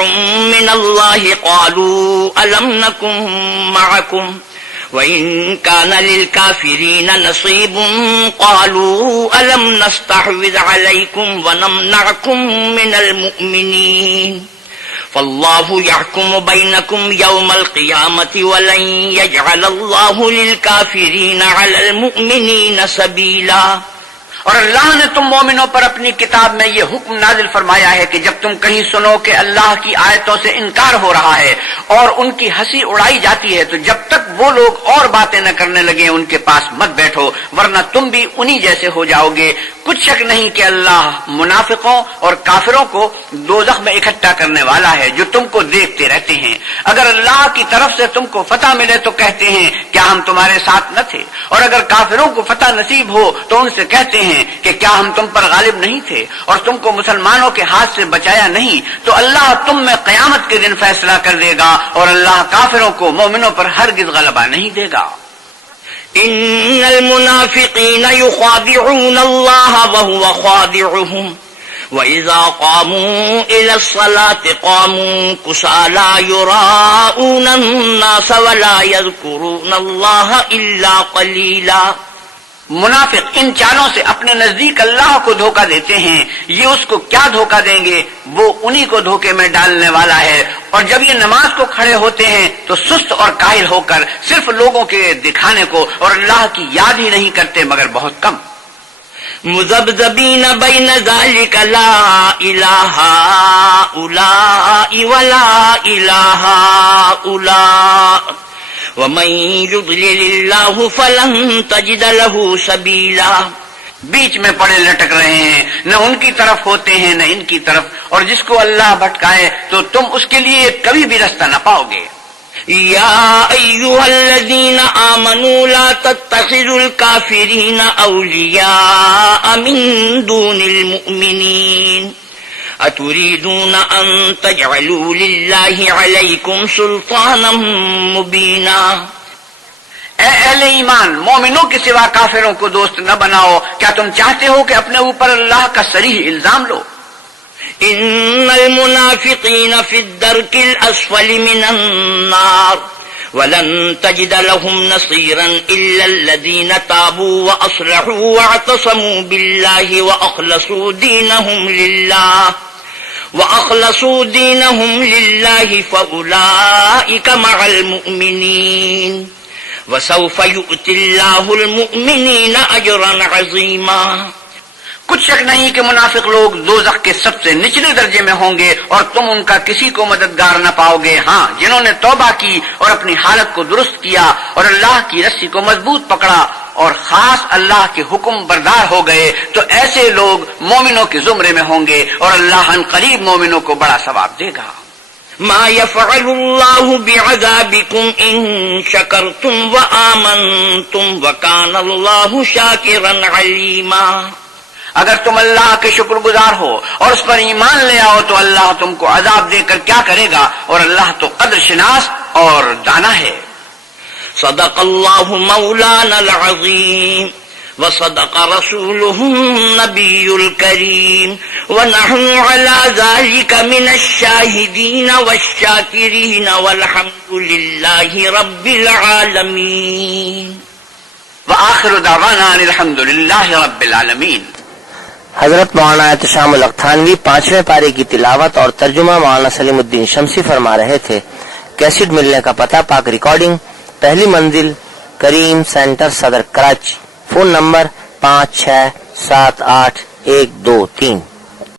من الله قالوا ألم نكن معكم وَإِن كَانَ لِلْكَافِرِينَ نَصِيبٌ قَالُوا أَلَمْ نَسْتَحْوِذْ عَلَيْكُمْ وَنَمْنَعْكُمْ مِنَ الْمُؤْمِنِينَ فَاللَّهُ يَحْكُمُ بَيْنَكُمْ يَوْمَ الْقِيَامَةِ وَلَنْ يَجْعَلَ اللَّهُ لِلْكَافِرِينَ عَلَى الْمُؤْمِنِينَ سَبِيلًا. اور اللہ نے تم مومنوں پر اپنی کتاب میں یہ حکم نازل فرمایا ہے کہ جب تم کہیں سنو کہ اللہ کی آیتوں سے انکار ہو رہا ہے اور ان کی ہنسی اڑائی جاتی ہے تو جب تک وہ لوگ اور باتیں نہ کرنے لگے ان کے پاس مت بیٹھو ورنہ تم بھی انہی جیسے ہو جاؤ گے. کچھ شک نہیں کہ اللہ منافقوں اور کافروں کو دوزخ میں اکٹھا کرنے والا ہے جو تم کو دیکھتے رہتے ہیں. اگر اللہ کی طرف سے تم کو فتح ملے تو کہتے ہیں کیا ہم تمہارے ساتھ نہ تھے، اور اگر کافروں کو فتح نصیب ہو تو ان سے کہتے ہیں کہ کیا ہم تم پر غالب نہیں تھے اور تم کو مسلمانوں کے ہاتھ سے بچایا نہیں. تو اللہ تم میں قیامت کے دن فیصلہ کر دے گا اور اللہ کافروں کو مومنوں پر ہرگز غلبہ نہیں دے گا. ان المنافقین یخادعون اللہ وهو خادعهم وَإِذَا قَامُوا إِلَى الصَّلَاةِ قَامُوا كُسَالَىٰ يُرَاءُونَ النَّاسَ وَلَا يَذْكُرُونَ اللَّهَ إِلَّا قَلِيلًا. منافق ان چالوں سے اپنے نزدیک اللہ کو دھوکہ دیتے ہیں. یہ اس کو کیا دھوکہ دیں گے، وہ انہی کو دھوکے میں ڈالنے والا ہے. اور جب یہ نماز کو کھڑے ہوتے ہیں تو سست اور کاہل ہو کر صرف لوگوں کے دکھانے کو اور اللہ کی یاد ہی نہیں کرتے مگر بہت کم. مذبذبین بین ذالک لا الہ اولئ ولا الہ اولئ ومن يضلل الله فلن تجد له سبيلا. بیچ میں پڑے لٹک رہے ہیں، نہ ان کی طرف ہوتے ہیں نہ ان کی طرف، اور جس کو اللہ بھٹکائے تو تم اس کے لیے کبھی بھی رستہ نہ پاؤ گے۔ يا أيها الذين آمنوا لا تتخذوا الكافرين أولياء من دون المؤمنين أتريدون أن تجعلوا لله عليكم سلطانا مبينا۔ اے اہل ایمان، مومنوں کے سوا کافروں کو دوست نہ بناؤ، کیا تم چاہتے ہو کہ اپنے اوپر اللہ کا صریح الزام لو؟ إن المنافقين في الدرك الأسفل من النار ولن تجد لهم نصيرا إلا الذين تابوا وأصلحوا واعتصموا بالله وأخلصوا دينهم لله فأولئك مع المؤمنين وسوف يؤتي الله المؤمنين أجرا عظيما۔ کچھ شک نہیں کہ منافق لوگ دوزخ کے سب سے نچلے درجے میں ہوں گے اور تم ان کا کسی کو مددگار نہ پاؤ گے، ہاں جنہوں نے توبہ کی اور اپنی حالت کو درست کیا اور اللہ کی رسی کو مضبوط پکڑا اور خاص اللہ کے حکم بردار ہو گئے، تو ایسے لوگ مومنوں کے زمرے میں ہوں گے اور اللہ ان قریب مومنوں کو بڑا ثواب دے گا۔ ما يفعل الله بعذابكم إن شكرتم وآمنتم وكان الله شاكرا عليما۔ اگر تم اللہ کے شکر گزار ہو اور اس پر ایمان لے آؤ تو اللہ تم کو عذاب دے کر کیا کرے گا، اور اللہ تو قدر شناس اور دانا ہے۔ صدق اللہ مولانا العظیم وصدق رسوله النبی الکریم ونحن على ذلك من الشاہدین والشاکرین والحمد للہ رب العالمین۔ وآخر دعوانا الحمد للہ رب العالمین۔ حضرت مولانا احتشام الحق تھانوی 5ویں پارے کی تلاوت اور ترجمہ مولانا سلیم الدین شمسی فرما رہے تھے۔ کیسٹ ملنے کا پتہ، پاک ریکارڈنگ، پہلی منزل، کریم سینٹر، صدر کراچی۔ Phone number 567812 3۔